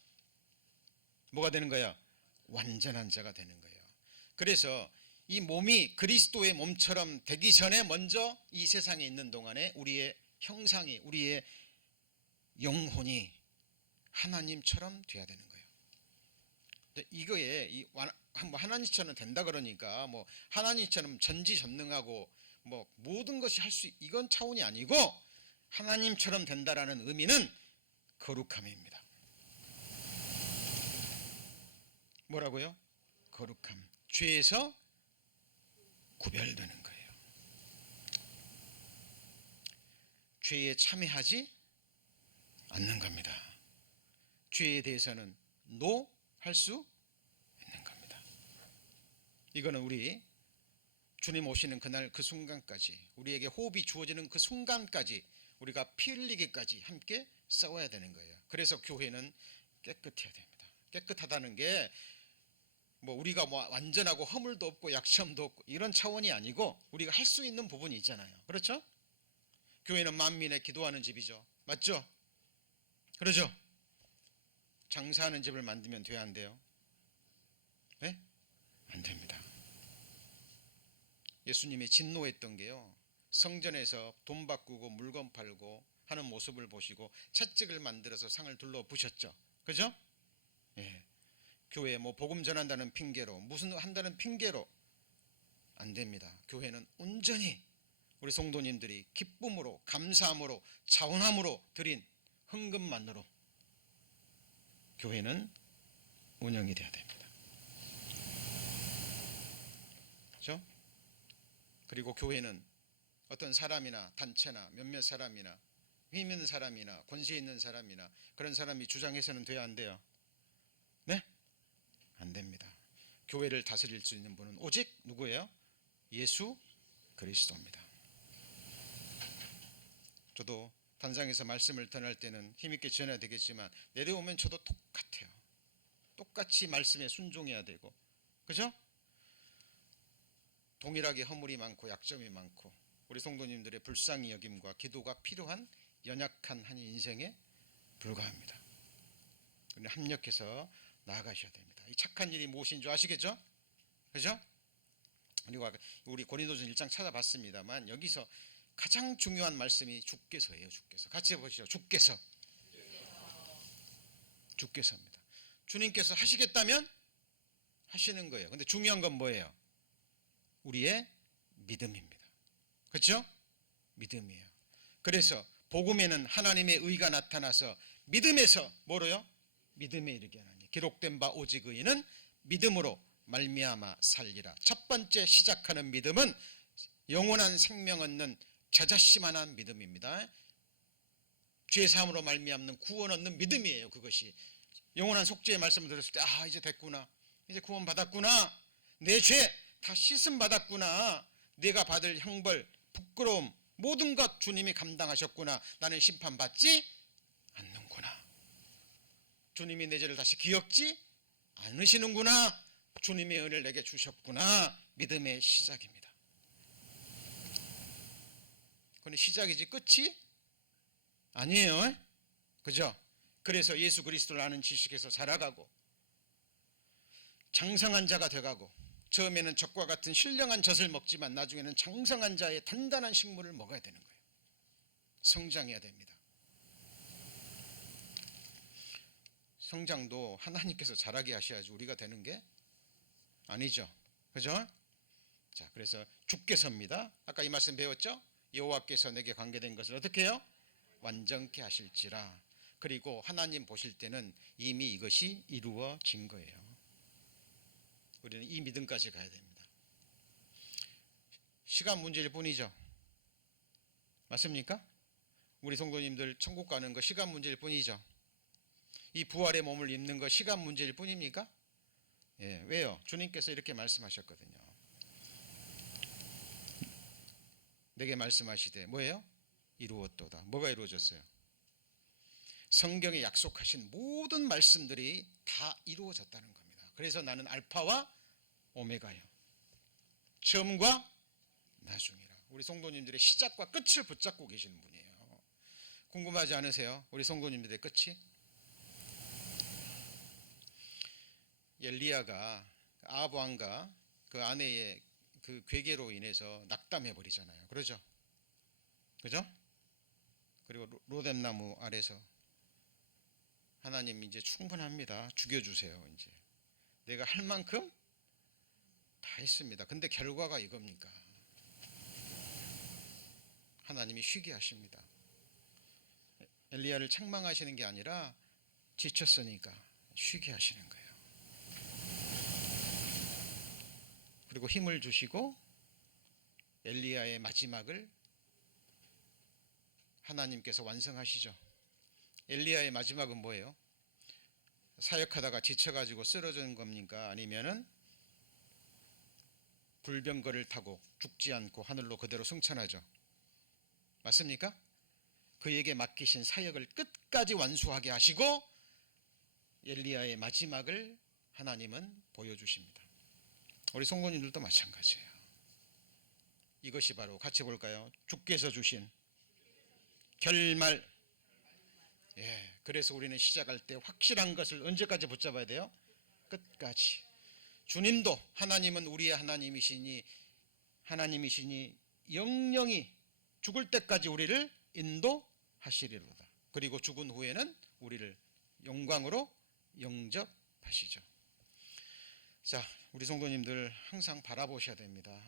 뭐가 되는 거예요? 완전한 자가 되는 거예요. 그래서 이 몸이 그리스도의 몸처럼 되기 전에 먼저 이 세상에 있는 동안에 우리의 형상이, 우리의 영혼이 하나님처럼 돼야 되는 거예요. 이거에 하나님처럼 된다 그러니까 뭐 하나님처럼 전지전능하고 뭐 모든 것이 할 수, 이건 차원이 아니고, 하나님처럼 된다라는 의미는 거룩함입니다. 뭐라고요? 거룩함. 죄에서 구별되는 거예요. 죄에 참여하지 않는 겁니다. 죄에 대해서는 노 할 수 있는 겁니다. 이거는 우리 주님 오시는 그날 그 순간까지, 우리에게 호흡이 주어지는 그 순간까지 우리가 피 흘리기까지 함께 싸워야 되는 거예요. 그래서 교회는 깨끗해야 됩니다. 깨끗하다는 게 뭐 우리가 뭐 완전하고 허물도 없고 약점도 없고 이런 차원이 아니고, 우리가 할 수 있는 부분이 있잖아요. 그렇죠? 교회는 만민의 기도하는 집이죠. 맞죠? 그러죠? 장사하는 집을 만들면 돼야 안 돼요? 네? 안 됩니다. 예수님이 진노했던 게요, 성전에서 돈 바꾸고 물건 팔고 하는 모습을 보시고 채찍을 만들어서 상을 둘러부셨죠. 그죠? 예. 교회에 뭐 복음 전한다는 핑계로, 무슨 한다는 핑계로 안 됩니다. 교회는 온전히 우리 성도님들이 기쁨으로, 감사함으로, 자원함으로 드린 헌금만으로 교회는 운영이 돼야 됩니다. 그렇죠? 그리고 교회는 어떤 사람이나 단체나 몇몇 사람이나 힘 있는 사람이나 권세 있는 사람이나 그런 사람이 주장해서는 돼야 안 돼요? 네? 안 됩니다. 교회를 다스릴 수 있는 분은 오직 누구예요? 예수 그리스도입니다. 저도 단상에서 말씀을 전할 때는 힘있게 전해야 되겠지만, 내려오면 저도 똑같아요. 똑같이 말씀에 순종해야 되고, 그죠? 동일하게 허물이 많고 약점이 많고 우리 성도님들의 불쌍히 여김과 기도가 필요한 연약한 한 인생에 불과합니다. 우리는 합력해서 나아가셔야 됩니다. 이 착한 일이 무엇인 줄 아시겠죠? 그죠? 그리고 우리 고린도전 1장 찾아봤습니다만, 여기서 가장 중요한 말씀이 주께서예요. 주께서. 같이 보시죠. 주께서입니다. 주님께서 하시겠다면 하시는 거예요. 근데 중요한 건 뭐예요? 우리의 믿음입니다. 그렇죠? 믿음이에요. 그래서 복음에는 하나님의 의가 나타나서 믿음에서 뭐로요? 믿음에 이르게 하나니 기록된 바 오직 의인은 믿음으로 말미암아 살리라. 첫 번째 시작하는 믿음은 영원한 생명 얻는 자존심만한 믿음입니다. 죄 사함으로 말미암는 구원 얻는 믿음이에요. 그것이 영원한 속죄의 말씀을 들었을 때, 아 이제 됐구나, 이제 구원 받았구나, 내 죄 다 씻음 받았구나, 내가 받을 형벌, 부끄러움 모든 것 주님이 감당하셨구나, 나는 심판받지 않는구나, 주님이 내 죄를 다시 기억지 않으시는구나, 주님의 은혜를 내게 주셨구나. 믿음의 시작입니다. 그건 시작이지 끝이 아니에요. 그죠? 그래서 예수 그리스도를 아는 지식에서 자라가고 장성한 자가 돼가고, 처음에는 젖과 같은 신령한 젖을 먹지만 나중에는 장성한 자의 단단한 식물을 먹어야 되는 거예요. 성장해야 됩니다. 성장도 하나님께서 잘하게 하셔야지 우리가 되는 게 아니죠. 그죠? 자, 그래서 주께서입니다. 아까 이 말씀 배웠죠? 여호와께서 내게 관계된 것을 어떻게 해요? 완전케 하실지라. 그리고 하나님 보실 때는 이미 이것이 이루어진 거예요. 우리는 이 믿음까지 가야 됩니다. 시간 문제일 뿐이죠. 맞습니까? 우리 성도님들 천국 가는 거 시간 문제일 뿐이죠. 이 부활의 몸을 입는 거 시간 문제일 뿐입니까? 예, 왜요? 주님께서 이렇게 말씀하셨거든요. 내게 말씀하시되 뭐예요? 이루었도다. 뭐가 이루어졌어요? 성경에 약속하신 모든 말씀들이 다 이루어졌다는 겁니다. 그래서 나는 알파와 오메가요, 처음과 나중이라. 우리 성도님들의 시작과 끝을 붙잡고 계시는 분이에요. 궁금하지 않으세요? 우리 성도님들의 끝이? 엘리야가 아합 왕과 그 아내의 그 괴계로 인해서 낙담해 버리잖아요. 그러죠? 그죠? 그리고 로뎀나무 아래서 하나님 이제 충분합니다. 죽여주세요. 이제 내가 할 만큼 다 했습니다. 근데 결과가 이겁니까? 하나님이 쉬게 하십니다. 엘리야를 책망하시는 게 아니라 지쳤으니까 쉬게 하시는 거예요. 그리고 힘을 주시고 엘리야의 마지막을 하나님께서 완성하시죠. 엘리야의 마지막은 뭐예요? 사역하다가 지쳐가지고 쓰러지는 겁니까? 아니면은 불병거를 타고 죽지 않고 하늘로 그대로 승천하죠. 맞습니까? 그에게 맡기신 사역을 끝까지 완수하게 하시고 엘리야의 마지막을 하나님은 보여주십니다. 우리 성도님들도 마찬가지예요. 이것이 바로 같이 볼까요? 주께서 주신 결말. 예, 그래서 우리는 시작할 때 확실한 것을 언제까지 붙잡아야 돼요? 끝까지. 주님도 하나님은 우리의 하나님이시니 영영이 죽을 때까지 우리를 인도하시리로다. 그리고 죽은 후에는 우리를 영광으로 영접하시죠. 자, 우리 성도님들 항상 바라보셔야 됩니다.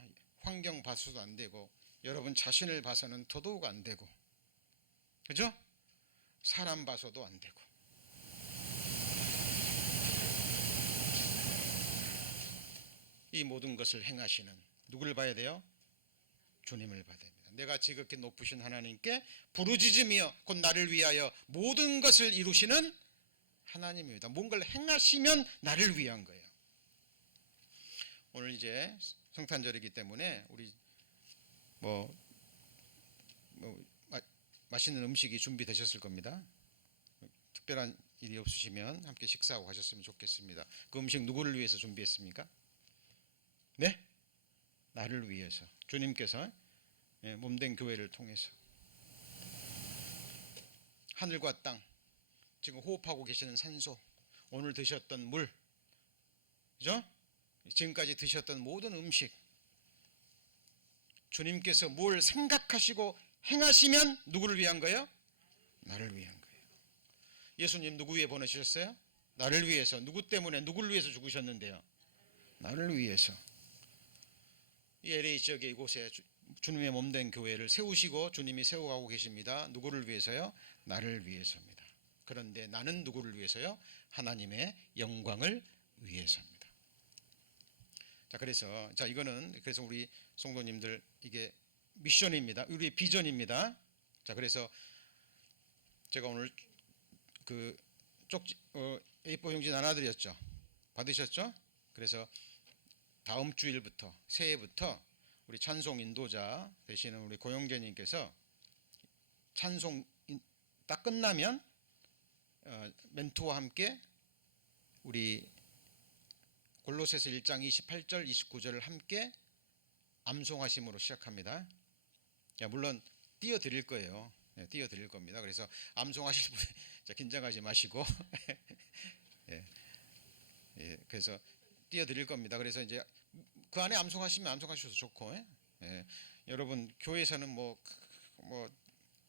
환경 봐서도 안 되고 여러분 자신을 봐서는 더더욱 안 되고, 그죠? 사람 봐서도 안 되고. 이 모든 것을 행하시는 누구를 봐야 돼요? 주님을 봐야 됩니다. 내가 지극히 높으신 하나님께 부르짖으며 곧 나를 위하여 모든 것을 이루시는 하나님입니다. 뭔가를 행하시면 나를 위한 거예요. 오늘 이제 성탄절이기 때문에 우리 맛있는 음식이 준비되셨을 겁니다. 특별한 일이 없으시면 함께 식사하고 가셨으면 좋겠습니다. 그 음식 누구를 위해서 준비했습니까? 네? 나를 위해서. 주님께서 몸된 교회를 통해서 하늘과 땅, 지금 호흡하고 계시는 산소, 오늘 드셨던 물, 그죠? 지금까지 드셨던 모든 음식, 주님께서 뭘 생각하시고 행하시면 누구를 위한 거예요? 나를 위한 거예요. 예수님 누구 위해 보내주셨어요? 나를 위해서. 누구 때문에, 누구를 위해서 죽으셨는데요? 나를 위해서. 이 LA 지역의 이곳에 주님의 몸된 교회를 세우시고 주님이 세워가고 계십니다. 누구를 위해서요? 나를 위해서입니다. 그런데 나는 누구를 위해서요? 하나님의 영광을 위해서입니다. 자, 그래서 이거는 그래서 우리 성도님들 이게 미션입니다. 우리 비전입니다. 자, 그래서 제가 오늘 그 A4 용지 나눠드렸죠. 받으셨죠? 그래서 다음 주일부터 새해부터 우리 찬송 인도자 되시는 우리 고영재님께서 찬송 딱 끝나면 멘토와 함께 우리 골로새서 1장 28절 29절을 함께 암송하심으로 시작합니다. 물론 띄워드릴 거예요. 띄워드릴 겁니다. 그래서 암송하실 분 긴장하지 마시고 예, 그래서 띄워드릴 겁니다. 그래서 이제 그 안에 암송하시면 암송하셔도 좋고, 여러분 교회에서는 뭐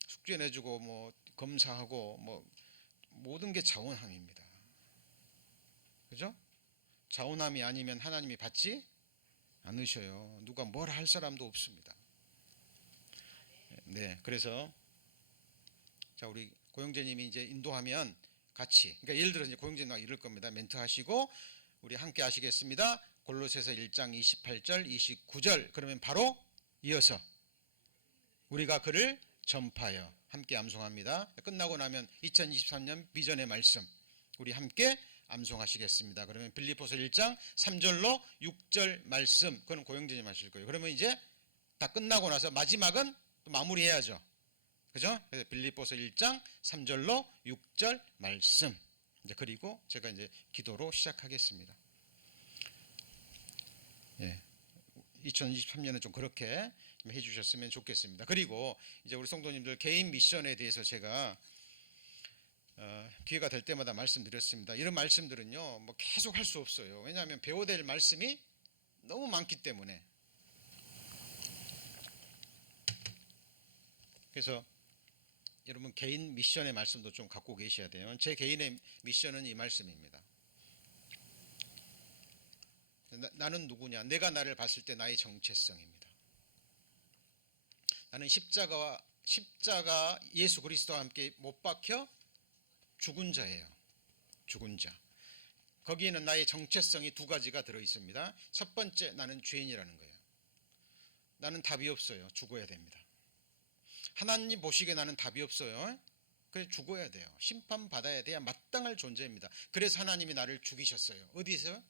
숙제 내주고 뭐 검사하고 뭐 모든 게 자원함입니다. 그죠? 자원함이 아니면 하나님이 받지 않으셔요. 누가 뭘 할 사람도 없습니다. 네, 그래서 자 우리 고영재님이 이제 인도하면 같이, 그러니까 예를 들어 이제 고영재님 이럴 겁니다. 멘트 하시고 우리 함께 하시겠습니다. 골로새서 1장 28절 29절 그러면 바로 이어서 우리가 그를 전파하여 함께 암송합니다. 끝나고 나면 2023년 비전의 말씀 우리 함께 암송하시겠습니다. 그러면 빌립보서 1장 3절로 6절 말씀 그건 고영재님 하실 거예요. 그러면 이제 다 끝나고 나서 마지막은 또 마무리해야죠. 그죠? 그래서 빌립보서 1장 3절로 6절 말씀 이제 그리고 제가 이제 기도로 시작하겠습니다. 2023년은 좀 그렇게 좀 해주셨으면 좋겠습니다. 그리고 이제 우리 성도님들 개인 미션에 대해서 제가 기회가 될 때마다 말씀드렸습니다. 이런 말씀들은요, 뭐 계속 할 수 없어요. 왜냐하면 배워야 될 말씀이 너무 많기 때문에. 그래서 여러분 개인 미션의 말씀도 좀 갖고 계셔야 돼요. 제 개인의 미션은 이 말씀입니다. 나는 누구냐? 내가 나를 봤을 때 나의 정체성입니다. 나는 십자가 예수 그리스도와 함께 못 박혀 죽은 자예요. 죽은 자. 거기에는 나의 정체성이 두 가지가 들어 있습니다. 첫 번째, 나는 죄인이라는 거예요. 나는 답이 없어요. 죽어야 됩니다. 하나님 보시기에 나는 답이 없어요. 그래서 죽어야 돼요. 심판받아야 돼야 마땅할 존재입니다. 그래서 하나님이 나를 죽이셨어요. 어디서?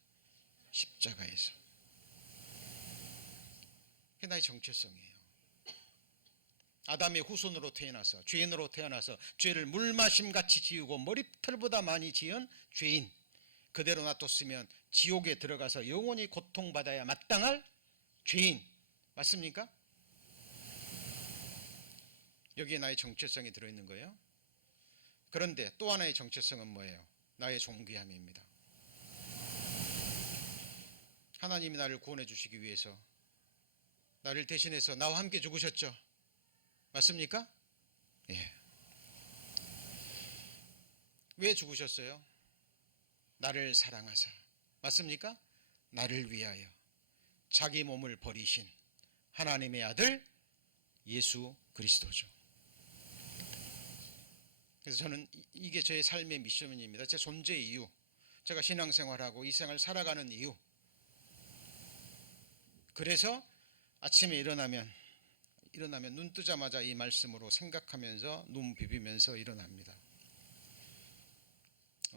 십자가에서. 그게 나의 정체성이에요. 아담의 후손으로 태어나서 죄인으로 태어나서 죄를 물마심같이 지우고 머리털보다 많이 지은 죄인 그대로 놔뒀으면 지옥에 들어가서 영원히 고통받아야 마땅할 죄인 맞습니까? 여기에 나의 정체성이 들어있는 거예요. 그런데 또 하나의 정체성은 뭐예요? 나의 존귀함입니다. 하나님이 나를 구원해 주시기 위해서 나를 대신해서 나와 함께 죽으셨죠. 맞습니까? 예. 왜 죽으셨어요? 나를 사랑하사. 맞습니까? 나를 위하여 자기 몸을 버리신 하나님의 아들 예수 그리스도죠. 그래서 저는 이게 저의 삶의 미션입니다. 제 존재의 이유, 제가 신앙생활하고 이 생을 살아가는 이유. 그래서 아침에 일어나면 눈 뜨자마자 이 말씀으로 생각하면서 눈 비비면서 일어납니다.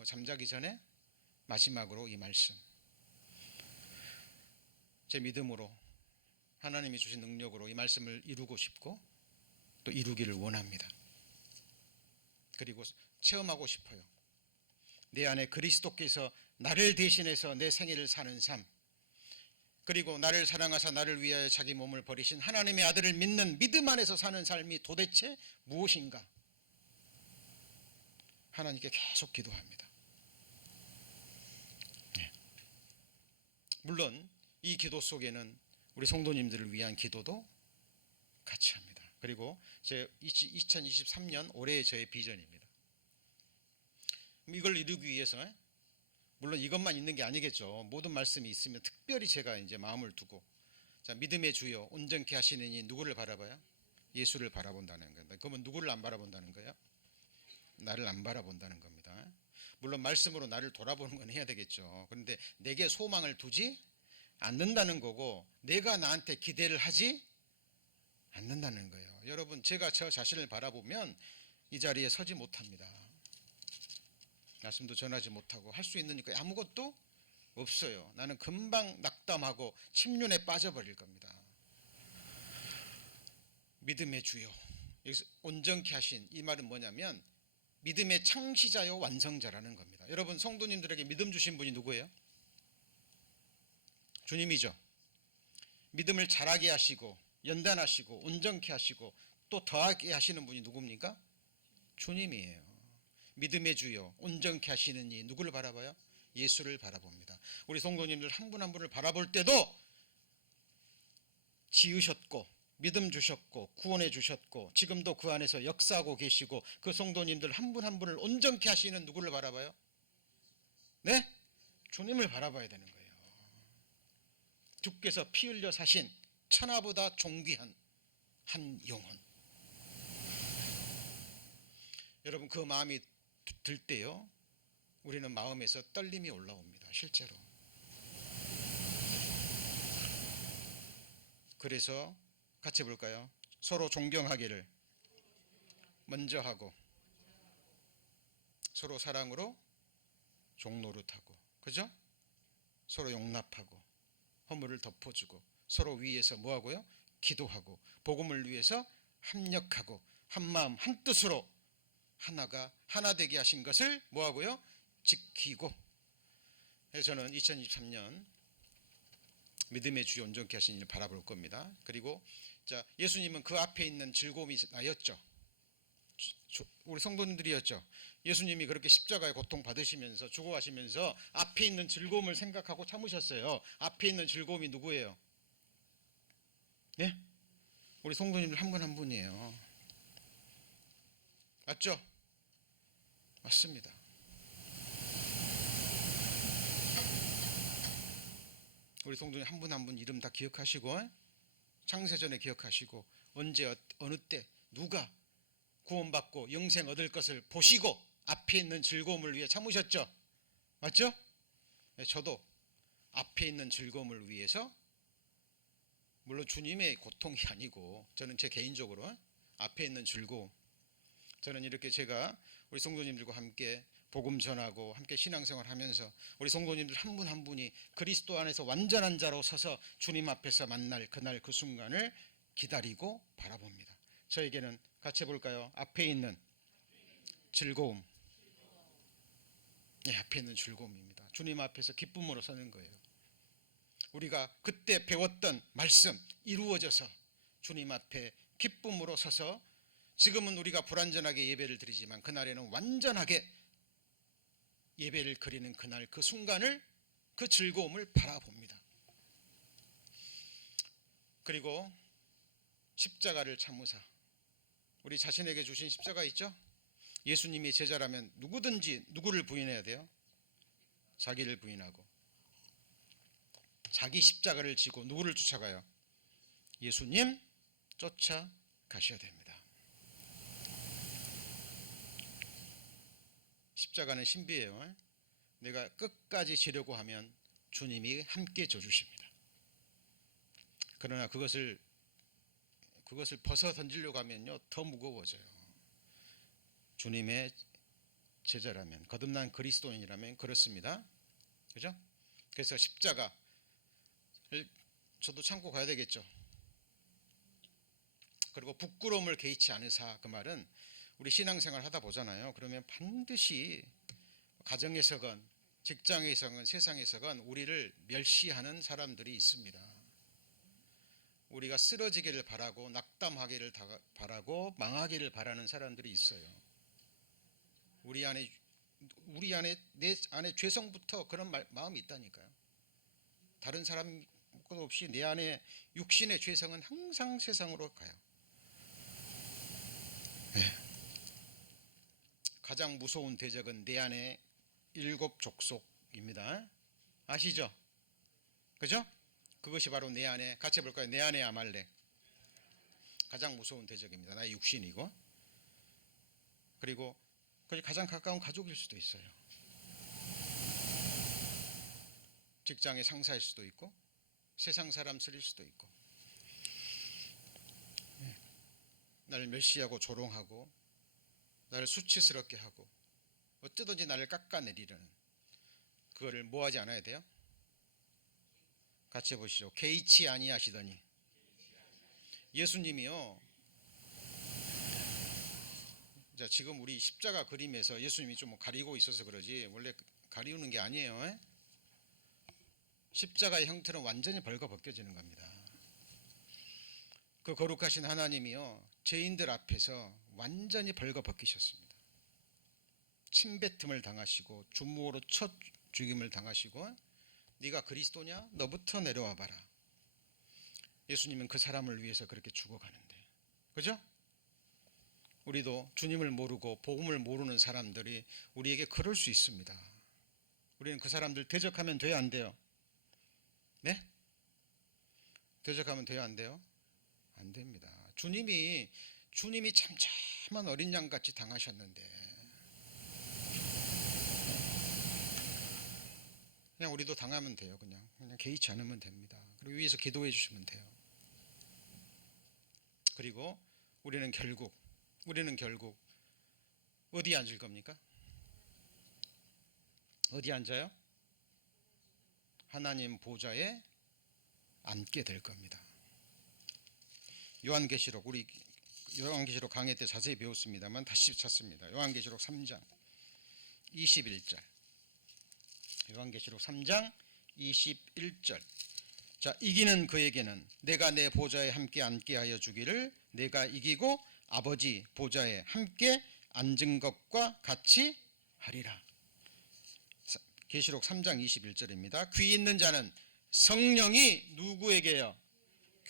잠자기 전에 마지막으로 이 말씀. 제 믿음으로 하나님이 주신 능력으로 이 말씀을 이루고 싶고 또 이루기를 원합니다. 그리고 체험하고 싶어요. 내 안에 그리스도께서 나를 대신해서 내 생애를 사는 삶, 그리고 나를 사랑하사 나를 위하여 자기 몸을 버리신 하나님의 아들을 믿는 믿음 안에서 사는 삶이 도대체 무엇인가? 하나님께 계속 기도합니다. 물론 이 기도 속에는 우리 성도님들을 위한 기도도 같이 합니다. 그리고 제 2023년 올해의 저의 비전입니다. 이걸 이루기 위해서 물론 이것만 있는 게 아니겠죠. 모든 말씀이 있으면 특별히 제가 이제 마음을 두고 자 믿음의 주여 온전케 하시느니 누구를 바라봐요? 예수를 바라본다는 겁니다. 그러면 누구를 안 바라본다는 거예요? 나를 안 바라본다는 겁니다. 물론 말씀으로 나를 돌아보는 건 해야 되겠죠. 그런데 내게 소망을 두지 않는다는 거고 내가 나한테 기대를 하지 않는다는 거예요. 여러분 제가 저 자신을 바라보면 이 자리에 서지 못합니다. 말씀도 전하지 못하고 할 수 있는 거 아무것도 없어요. 나는 금방 낙담하고 침륜에 빠져버릴 겁니다. 믿음의 주요 여기서 온전케 하신 이 말은 뭐냐면 믿음의 창시자요 완성자라는 겁니다. 여러분 성도님들에게 믿음 주신 분이 누구예요? 주님이죠. 믿음을 자라게 하시고 연단하시고 온전케 하시고 또 더하게 하시는 분이 누굽니까? 주님이에요. 믿음의 주요 온전케 하시는 이 누구를 바라봐요? 예수를 바라봅니다. 우리 성도님들 한 분 한 분을 바라볼 때도 지으셨고 믿음 주셨고 구원해 주셨고 지금도 그 안에서 역사하고 계시고 그 성도님들 한 분 한 분을 온전케 하시는 누구를 바라봐요? 네? 주님을 바라봐야 되는 거예요. 주께서 피 흘려 사신 천하보다 존귀한 한 영혼. 여러분 그 마음이 들 때요 우리는 마음에서 떨림이 올라옵니다. 실제로. 그래서 같이 볼까요? 서로 존경하기를 먼저 하고 서로 사랑으로 종노릇하고, 그죠? 서로 용납하고 허물을 덮어주고 서로 위해서 뭐하고요? 기도하고 복음을 위해서 합력하고 한마음 한뜻으로 하나가 하나 되게 하신 것을 뭐하고요? 지키고. 그래서 저는 2023년 믿음의 주요 온전케 하신 일을 바라볼 겁니다. 그리고 자 예수님은 그 앞에 있는 즐거움이 나였죠. 우리 성도님들이었죠. 예수님이 그렇게 십자가에 고통 받으시면서 죽어가시면서 앞에 있는 즐거움을 생각하고 참으셨어요. 앞에 있는 즐거움이 누구예요? 네? 우리 성도님들 한 분 한 분이에요. 맞죠? 맞습니다. 우리 성도님 한 분 한 분 이름 다 기억하시고 창세전에 기억하시고 언제 어느 때 누가 구원받고 영생 얻을 것을 보시고 앞에 있는 즐거움을 위해 참으셨죠. 맞죠? 저도 앞에 있는 즐거움을 위해서 물론 주님의 고통이 아니고 저는 제 개인적으로 앞에 있는 즐거움, 저는 이렇게 제가 우리 성도님들과 함께 복음 전하고 함께 신앙생활 하면서 우리 성도님들 한 분 한 분이 그리스도 안에서 완전한 자로 서서 주님 앞에서 만날 그날 그 순간을 기다리고 바라봅니다. 저에게는 같이 해볼까요? 앞에 있는 즐거움. 네, 앞에 있는 즐거움입니다. 주님 앞에서 기쁨으로 서는 거예요. 우리가 그때 배웠던 말씀 이루어져서 주님 앞에 기쁨으로 서서 지금은 우리가 불완전하게 예배를 드리지만 그날에는 완전하게 예배를 드리는 그날 그 순간을 그 즐거움을 바라봅니다. 그리고 십자가를 참으사 우리 자신에게 주신 십자가 있죠? 예수님이 제자라면 누구든지 누구를 부인해야 돼요? 자기를 부인하고 자기 십자가를 지고 누구를 쫓아가요? 예수님 쫓아가셔야 됩니다. 십자가는 신비해요. 내가 끝까지 지려고 하면 주님이 함께 져주십니다. 그러나 그것을 벗어 던지려고 하면요 더 무거워져요. 주님의 제자라면 거듭난 그리스도인이라면 그렇습니다. 그죠? 그래서 십자가를 저도 참고 가야 되겠죠. 그리고 부끄러움을 개의치 않으사, 그 말은 우리 신앙생활 하다 보잖아요. 그러면 반드시 가정에서건 직장에서건 세상에서건 우리를 멸시하는 사람들이 있습니다. 우리가 쓰러지기를 바라고 낙담하기를 바라고 망하기를 바라는 사람들이 있어요. 우리 안에 내 안에 죄성부터 그런 마음이 있다니까요. 다른 사람 것 없이 내 안에 육신의 죄성은 항상 세상으로 가요. 네. 가장 무서운 대적은 내 안에 7 족속입니다. 아시죠? 그죠? 그것이 바로 내 안에, 같이 해볼까요? 내 안에 아말렉. 가장 무서운 대적입니다. 나의 육신이고, 그리고 가장 가까운 가족일 수도 있어요. 직장의 상사일 수도 있고 세상 사람들일 수도 있고 나를 멸시하고 조롱하고 나를 수치스럽게 하고 어쩌든지 나를 깎아내리려는, 그거를 뭐하지 않아야 돼요? 같이 해보시죠. 개의치 아니하시더니. 예수님이요, 자, 지금 우리 십자가 그림에서 예수님이 좀 가리고 있어서 그러지 원래 가리우는 게 아니에요. 에? 십자가의 형태는 완전히 벌거벗겨지는 겁니다. 그 거룩하신 하나님이요, 죄인들 앞에서 완전히 벌거벗기셨습니다. 침뱉음을 당하시고 주무으로 첫 죽임을 당하시고, 네가 그리스도냐? 너부터 내려와 봐라. 예수님은 그 사람을 위해서 그렇게 죽어가는데, 그죠? 우리도 주님을 모르고 복음을 모르는 사람들이 우리에게 그럴 수 있습니다. 우리는 그 사람들 대적하면 돼요, 안 돼요? 네? 대적하면 돼요, 안 돼요? 안 됩니다. 주님이 참참한 어린 양같이 당하셨는데 그냥 우리도 당하면 돼요. 그냥 개의치 않으면 됩니다. 그리고 위에서 기도해 주시면 돼요. 그리고 우리는 결국 어디 앉을 겁니까? 어디 앉아요? 하나님 보좌에 앉게 될 겁니다. 요한계시록, 우리 요한계시록 강의 때 자세히 배웠습니다만 다시 찾습니다. 요한계시록 3장 21절. 요한계시록 3장 21절. 자, 이기는 그에게는 내가 내 보좌에 함께 앉게 하여 주기를, 내가 이기고 아버지 보좌에 함께 앉은 것과 같이 하리라. 계시록 3장 21절입니다. 귀 있는 자는 성령이 누구에게요?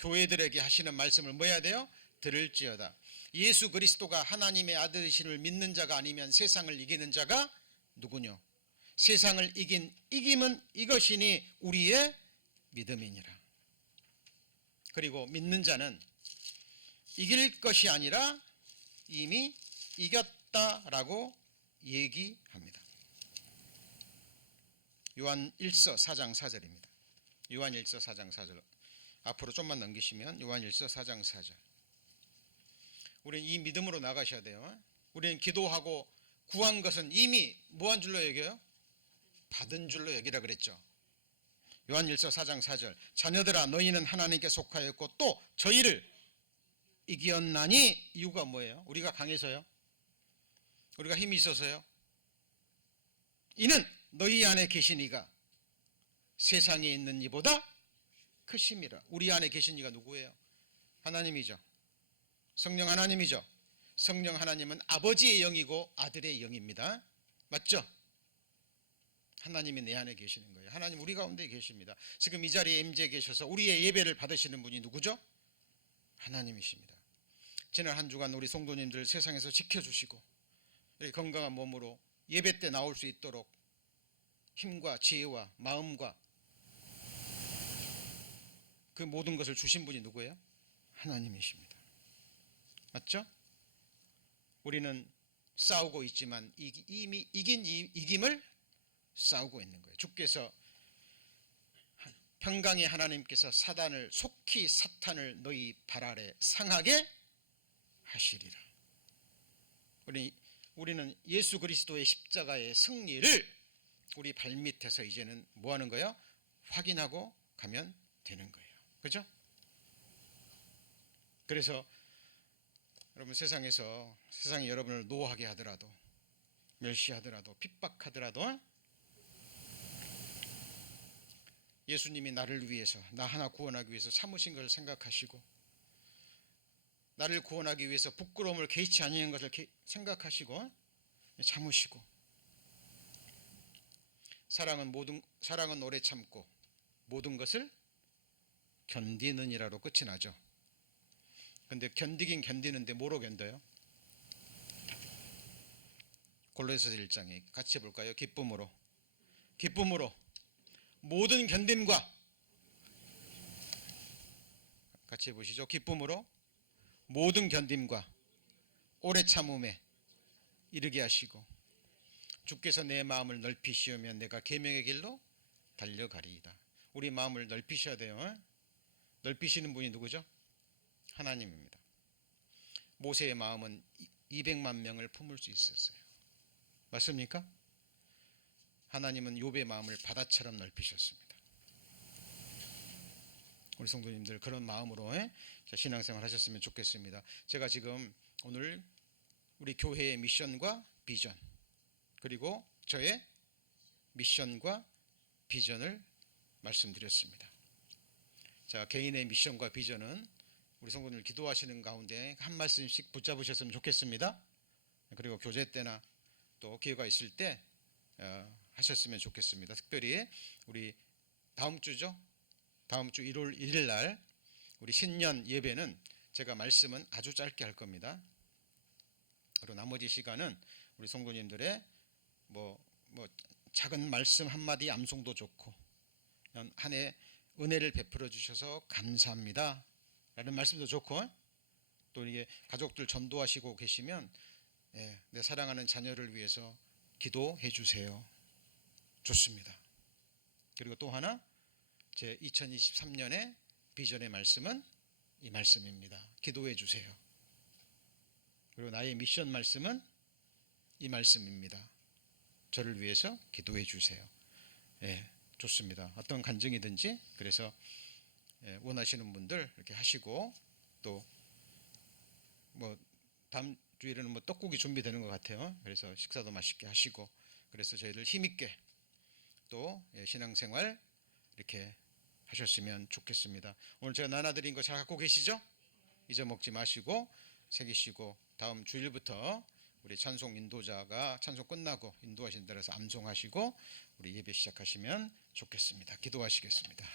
교회들에게 하시는 말씀을 뭐 해야 돼요? 들을지어다. 예수 그리스도가 하나님의 아들이심을 믿는 자가 아니면 세상을 이기는 자가 누구뇨? 세상을 이김은 이것이니 우리의 믿음이니라. 그리고 믿는 자는 이길 것이 아니라 이미 이겼다라고 얘기합니다. 요한 1서 4장 4절입니다. 요한 1서 4장 4절. 앞으로 좀만 넘기시면 요한 1서 4장 4절. 우리는 이 믿음으로 나가셔야 돼요. 우리는 기도하고 구한 것은 이미 뭐한 줄로 여겨요? 받은 줄로 여기라 그랬죠. 요한 1서 4장 4절. 자녀들아 너희는 하나님께 속하였고 또 저희를 이기었나니. 이유가 뭐예요? 우리가 강해서요? 우리가 힘이 있어서요? 이는 너희 안에 계신 이가 세상에 있는 이보다 크심이라. 우리 안에 계신 이가 누구예요? 하나님이죠. 성령 하나님이죠. 성령 하나님은 아버지의 영이고 아들의 영입니다. 맞죠? 하나님이 내 안에 계시는 거예요. 하나님 우리 가운데 계십니다. 지금 이 자리에 임재해 계셔서 우리의 예배를 받으시는 분이 누구죠? 하나님이십니다. 지난 한 주간 우리 성도님들 세상에서 지켜주시고 건강한 몸으로 예배 때 나올 수 있도록 힘과 지혜와 마음과 그 모든 것을 주신 분이 누구예요? 하나님이십니다. 맞죠? 우리는 싸우고 있지만 이미 이김을 싸우고 있는 거예요. 주께서 평강의 하나님께서 속히 사탄을 너희 발 아래 상하게 하시리라. 우리는 예수 그리스도의 십자가의 승리를 우리 발밑에서 이제는 뭐 하는 거예요? 확인하고 가면 되는 거예요. 그죠? 그래서 여러분 세상이 여러분을 노하게 하더라도 멸시하더라도 핍박하더라도 예수님이 나를 위해서 나 하나 구원하기 위해서 참으신 것을 생각하시고 나를 구원하기 위해서 부끄러움을 개의치 아니하는 것을 생각하시고 참으시고 사랑은 오래 참고 모든 것을 견디느니라로 끝이 나죠. 근데 견디긴 견디는데 뭐로 견뎌요? 골로새서 1장에 같이 해볼까요? 기쁨으로 모든 견딤과 같이 해보시죠. 기쁨으로 모든 견딤과 오래 참음에 이르게 하시고 주께서 내 마음을 넓히시오면 내가 계명의 길로 달려가리이다. 우리 마음을 넓히셔야 돼요. 넓히시는 분이 누구죠? 하나님입니다. 모세의 마음은 200만 명을 품을 수 있었어요. 맞습니까? 하나님은 욥의 마음을 바다처럼 넓히셨습니다. 우리 성도님들 그런 마음으로 신앙생활 하셨으면 좋겠습니다. 제가 지금 오늘 우리 교회의 미션과 비전 그리고 저의 미션과 비전을 말씀드렸습니다. 자, 개인의 미션과 비전은 우리 성도들 기도하시는 가운데 한 말씀씩 붙잡으셨으면 좋겠습니다. 그리고 교제 때나 또 기회가 있을 때 하셨으면 좋겠습니다. 특별히 우리 다음 주죠. 다음 주 1월 1일 날 우리 신년 예배는 제가 말씀은 아주 짧게 할 겁니다. 그리고 나머지 시간은 우리 성도님들의 뭐 작은 말씀 한마디 암송도 좋고 한 해 은혜를 베풀어 주셔서 감사합니다 라는 말씀도 좋고 또 이게 가족들 전도하시고 계시면 내 사랑하는 자녀를 위해서 기도해 주세요. 좋습니다. 그리고 또 하나 제 2023년의 비전의 말씀은 이 말씀입니다. 기도해 주세요. 그리고 나의 미션 말씀은 이 말씀입니다. 저를 위해서 기도해 주세요. 좋습니다. 어떤 간증이든지 그래서 원하시는 분들 이렇게 하시고 또 뭐 다음 주일에는 뭐 떡국이 준비되는 것 같아요. 그래서 식사도 맛있게 하시고 그래서 저희들 힘있게 또 신앙생활 이렇게 하셨으면 좋겠습니다. 오늘 제가 나눠드린 거 잘 갖고 계시죠? 잊어먹지 마시고 새기시고 다음 주일부터 우리 찬송 인도자가 찬송 끝나고 인도하신 데라서 암송하시고 우리 예배 시작하시면 좋겠습니다. 기도하시겠습니다.